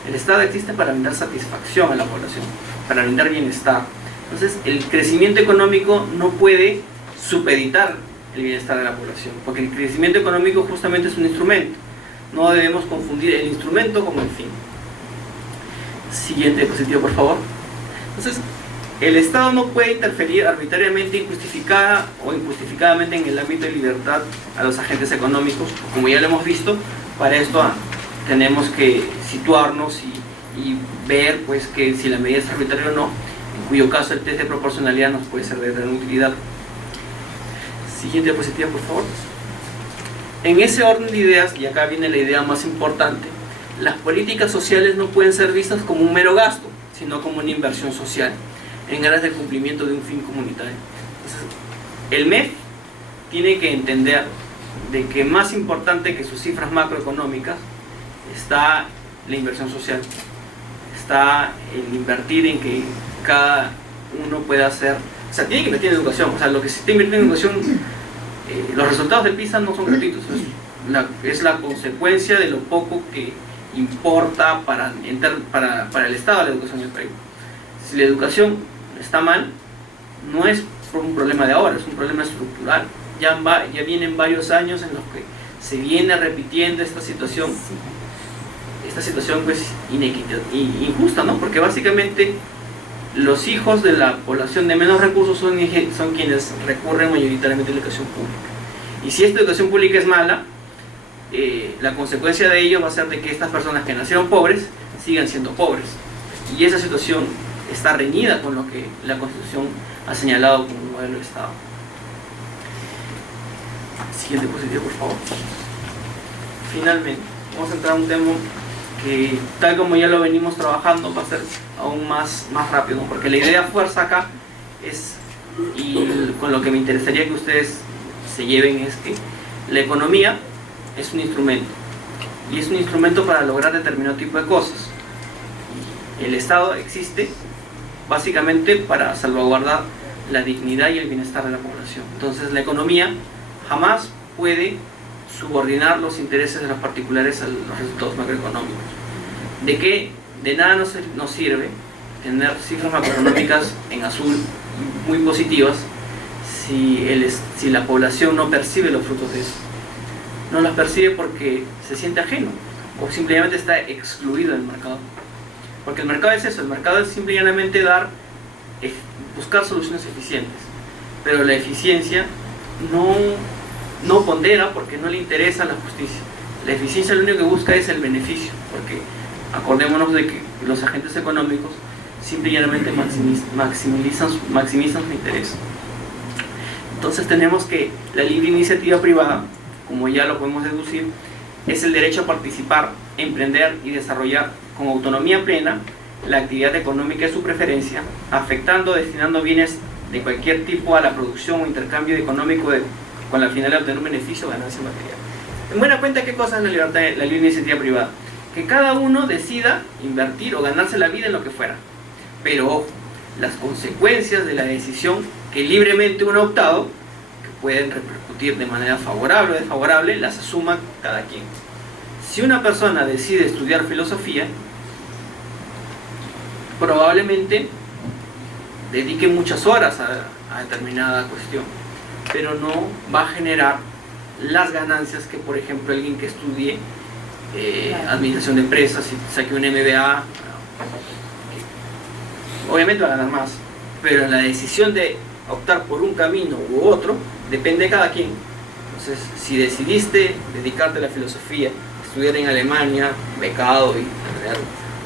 El Estado existe para brindar satisfacción a la población, para brindar bienestar. Entonces, el crecimiento económico no puede supeditar el bienestar de la población, porque el crecimiento económico justamente es un instrumento. No debemos confundir el instrumento con el fin. Siguiente diapositiva, por favor. Entonces, el Estado no puede interferir arbitrariamente, injustificada o injustificadamente en el ámbito de libertad a los agentes económicos. Como ya lo hemos visto, para esto tenemos que situarnos y ver pues, que si la medida es arbitraria o no, en cuyo caso el test de proporcionalidad nos puede ser de gran utilidad. Siguiente diapositiva, por favor. En ese orden de ideas, y acá viene la idea más importante, las políticas sociales no pueden ser vistas como un mero gasto, sino como una inversión social, en aras del cumplimiento de un fin comunitario. Entonces, el MEF tiene que entender de que más importante que sus cifras macroeconómicas está la inversión social, está el invertir en que cada uno pueda hacer, o sea, tiene que invertir en educación, o sea, lo que se está invirtiendo en educación, los resultados del PISA no son gratuitos, es la consecuencia de lo poco que importa para el Estado la educación en el país. Si la educación está mal, no es un problema de ahora, es un problema estructural. Ya vienen varios años en los que se viene repitiendo esta situación pues injusta, ¿no? Porque básicamente los hijos de la población de menos recursos son quienes recurren mayoritariamente a la educación pública. Y si esta educación pública es mala, la consecuencia de ello va a ser de que estas personas que nacieron pobres sigan siendo pobres. Y esa situación está reñida con lo que la Constitución ha señalado como un modelo de Estado. Siguiente diapositiva, por favor. Finalmente, vamos a entrar a un tema que, tal como ya lo venimos trabajando, va a ser aún más rápido, ¿no? Porque la idea fuerza acá es, y con lo que me interesaría que ustedes se lleven, es que la economía es un instrumento, y es un instrumento para lograr determinado tipo de cosas. El Estado existe básicamente para salvaguardar la dignidad y el bienestar de la población. Entonces la economía jamás puede subordinar los intereses de los particulares a los resultados macroeconómicos. De nada nos sirve tener cifras macroeconómicas en azul muy positivas si la población no percibe los frutos de eso. No las percibe porque se siente ajeno o simplemente está excluido del mercado. Porque el mercado es eso, el mercado es simplemente buscar soluciones eficientes. Pero la eficiencia no pondera porque no le interesa la justicia. La eficiencia lo único que busca es el beneficio, porque acordémonos de que los agentes económicos simplemente maximizan su interés. Entonces tenemos que la libre iniciativa privada, como ya lo podemos deducir, es el derecho a participar, emprender y desarrollar con autonomía plena la actividad económica de su preferencia, afectando o destinando bienes de cualquier tipo a la producción o intercambio económico con la finalidad de obtener un beneficio o ganancia material. En buena cuenta, ¿qué cosa es la libre iniciativa privada? Que cada uno decida invertir o ganarse la vida en lo que fuera. Pero ojo, las consecuencias de la decisión que libremente uno ha optado, que pueden repercutir de manera favorable o desfavorable, las asuma cada quien. Si una persona decide estudiar filosofía, probablemente dedique muchas horas a determinada cuestión, pero no va a generar las ganancias que, por ejemplo, alguien que estudie administración de empresas y saque un MBA, obviamente va a ganar más, pero la decisión de optar por un camino u otro depende de cada quien. Entonces, si decidiste dedicarte a la filosofía, estudiar en Alemania, becado y tener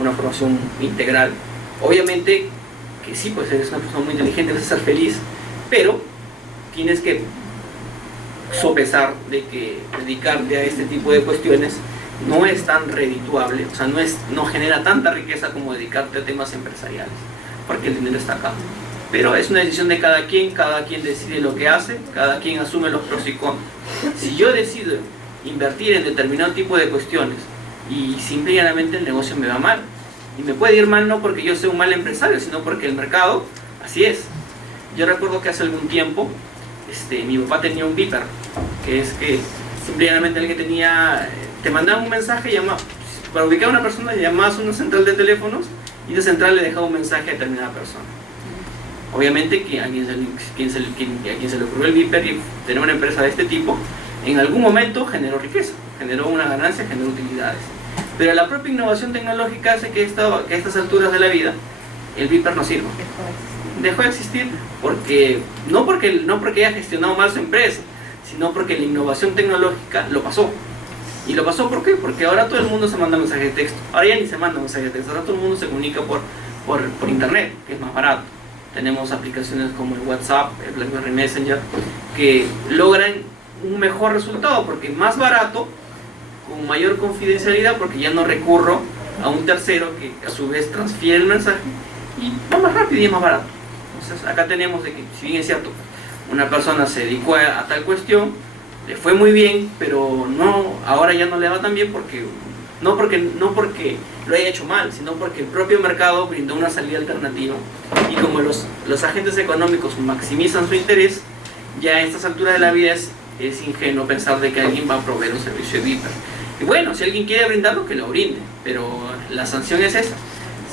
una formación integral, obviamente que sí, pues eres una persona muy inteligente, vas a ser feliz, pero tienes que sopesar de que dedicarte a este tipo de cuestiones no es tan redituable, o sea, no genera tanta riqueza como dedicarte a temas empresariales, porque el dinero está acá. Pero es una decisión de cada quien decide lo que hace, cada quien asume los pros y contras. Si yo decido invertir en determinado tipo de cuestiones y simplemente el negocio me va mal, y me puede ir mal no porque yo sea un mal empresario, sino porque el mercado así es. Yo recuerdo que hace algún tiempo mi papá tenía un beeper, que es que simplemente el que tenía, te mandaba un mensaje, para ubicar a una persona llamabas a una central de teléfonos y esa central le dejaba un mensaje a determinada persona. Obviamente que a quien se le ocurrió el beeper y tener una empresa de este tipo, en algún momento generó riqueza, generó una ganancia, generó utilidades. Pero la propia innovación tecnológica hace que a estas alturas de la vida el beeper no sirva. Dejó de existir no porque haya gestionado mal su empresa, sino porque la innovación tecnológica lo pasó. ¿Y lo pasó por qué? Porque ahora todo el mundo se manda mensaje de texto. Ahora ya ni se manda mensaje de texto, ahora todo el mundo se comunica por internet, que es más barato. Tenemos aplicaciones como el WhatsApp, el BlackBerry Messenger, que logran un mejor resultado porque es más barato, con mayor confidencialidad, porque ya no recurro a un tercero que a su vez transfiere el mensaje y va más rápido y es más barato. Entonces acá tenemos de que, si bien es cierto, una persona se dedicó a tal cuestión, le fue muy bien, pero ahora ya no le va tan bien no porque lo haya hecho mal, sino porque el propio mercado brindó una salida alternativa, y como los agentes económicos maximizan su interés, ya a estas alturas de la vida es ingenuo pensar de que alguien va a proveer un servicio de beeper. Y bueno, si alguien quiere brindarlo, que lo brinde, pero la sanción es esa.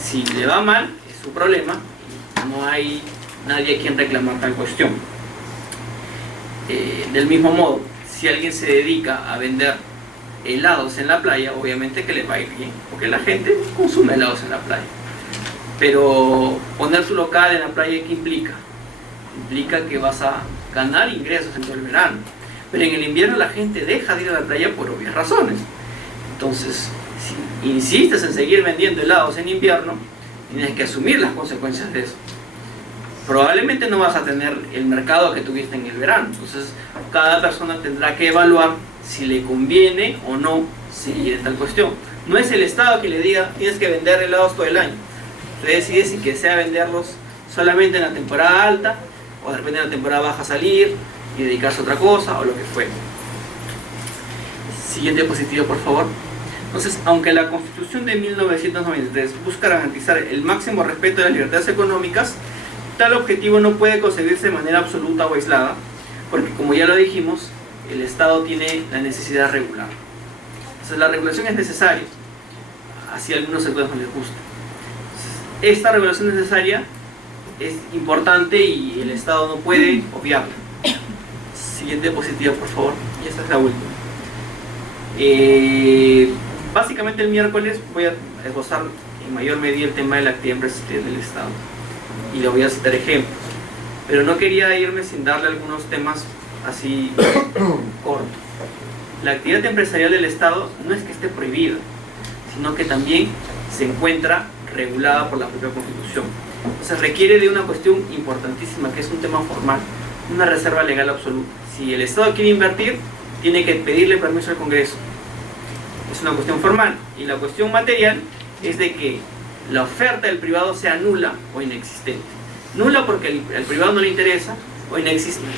Si le va mal, es su problema, no hay nadie a quien reclamar tal cuestión. Del mismo modo, si alguien se dedica a vender helados en la playa, obviamente que le va a ir bien, porque la gente consume helados en la playa. Pero poner su local en la playa, ¿qué implica? Implica que vas a ganar ingresos en todo el verano, pero en el invierno la gente deja de ir a la playa por obvias razones. Entonces, si insistes en seguir vendiendo helados en invierno, tienes que asumir las consecuencias de eso. probablemente no vas a tener el mercado que tuviste en el verano. Entonces, cada persona tendrá que evaluar si le conviene o no seguir en tal cuestión. No es el Estado que le diga, tienes que vender helados todo el año. Usted decide si que sea venderlos solamente en la temporada alta, o de repente en la temporada baja salir y dedicarse a otra cosa, o lo que fuera. Siguiente diapositiva, por favor. Entonces, aunque la Constitución de 1993 busca garantizar el máximo respeto de las libertades económicas, tal objetivo no puede concebirse de manera absoluta o aislada, porque como ya lo dijimos, el Estado tiene la necesidad de regular. Entonces, la regulación es necesaria, así a algunos sectores no les gusta. Entonces, esta regulación necesaria es importante y el Estado no puede obviarla. Siguiente diapositiva, por favor. Y esta es la última. Básicamente el miércoles voy a esbozar en mayor medida el tema de la actividad empresarial del Estado y le voy a citar ejemplos, pero no quería irme sin darle algunos temas así cortos. La actividad empresarial del Estado no es que esté prohibida, sino que también se encuentra regulada por la propia Constitución. Entonces requiere de una cuestión importantísima, que es un tema formal, una reserva legal absoluta. Si el Estado quiere invertir, tiene que pedirle permiso al Congreso. Es una cuestión formal. Y la cuestión material es de que la oferta del privado sea nula o inexistente. Nula porque al privado no le interesa, o inexistente,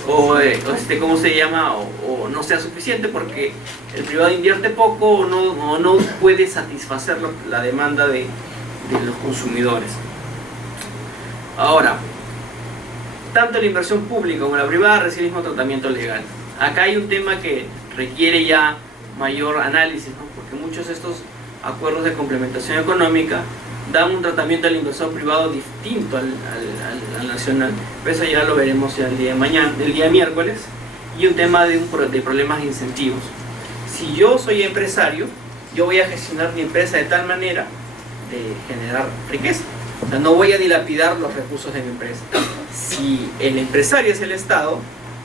¿cómo se llama? O no sea suficiente porque el privado invierte poco o no puede satisfacer la demanda de los consumidores. Ahora, tanto la inversión pública como la privada reciben el mismo tratamiento legal. Acá hay un tema que requiere ya mayor análisis, ¿no? Porque muchos de estos acuerdos de complementación económica dan un tratamiento al inversor privado distinto al nacional. Pero eso ya lo veremos ya el día de mañana, el día miércoles. Y un tema de problemas de incentivos. Si yo soy empresario, yo voy a gestionar mi empresa de tal manera de generar riqueza. O sea, no voy a dilapidar los recursos de mi empresa. Si el empresario es el Estado,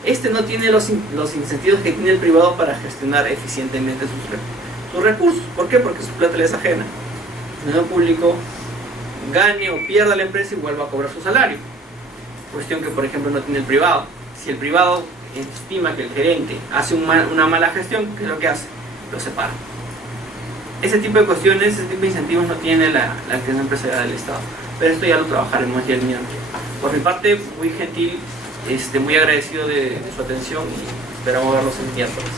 este no tiene los incentivos que tiene el privado para gestionar eficientemente sus recursos. ¿Por qué? Porque su plata le es ajena. El dinero público gane o pierda la empresa y vuelva a cobrar su salario. Cuestión que, por ejemplo, no tiene el privado. Si el privado estima que el gerente hace una mala gestión, ¿qué es lo que hace? Lo separa. Ese tipo de cuestiones, ese tipo de incentivos no tiene la actividad empresarial del Estado. Pero esto ya lo trabajaremos ya el miércoles. Por mi parte, muy gentil, muy agradecido de su atención y esperamos verlos el miércoles.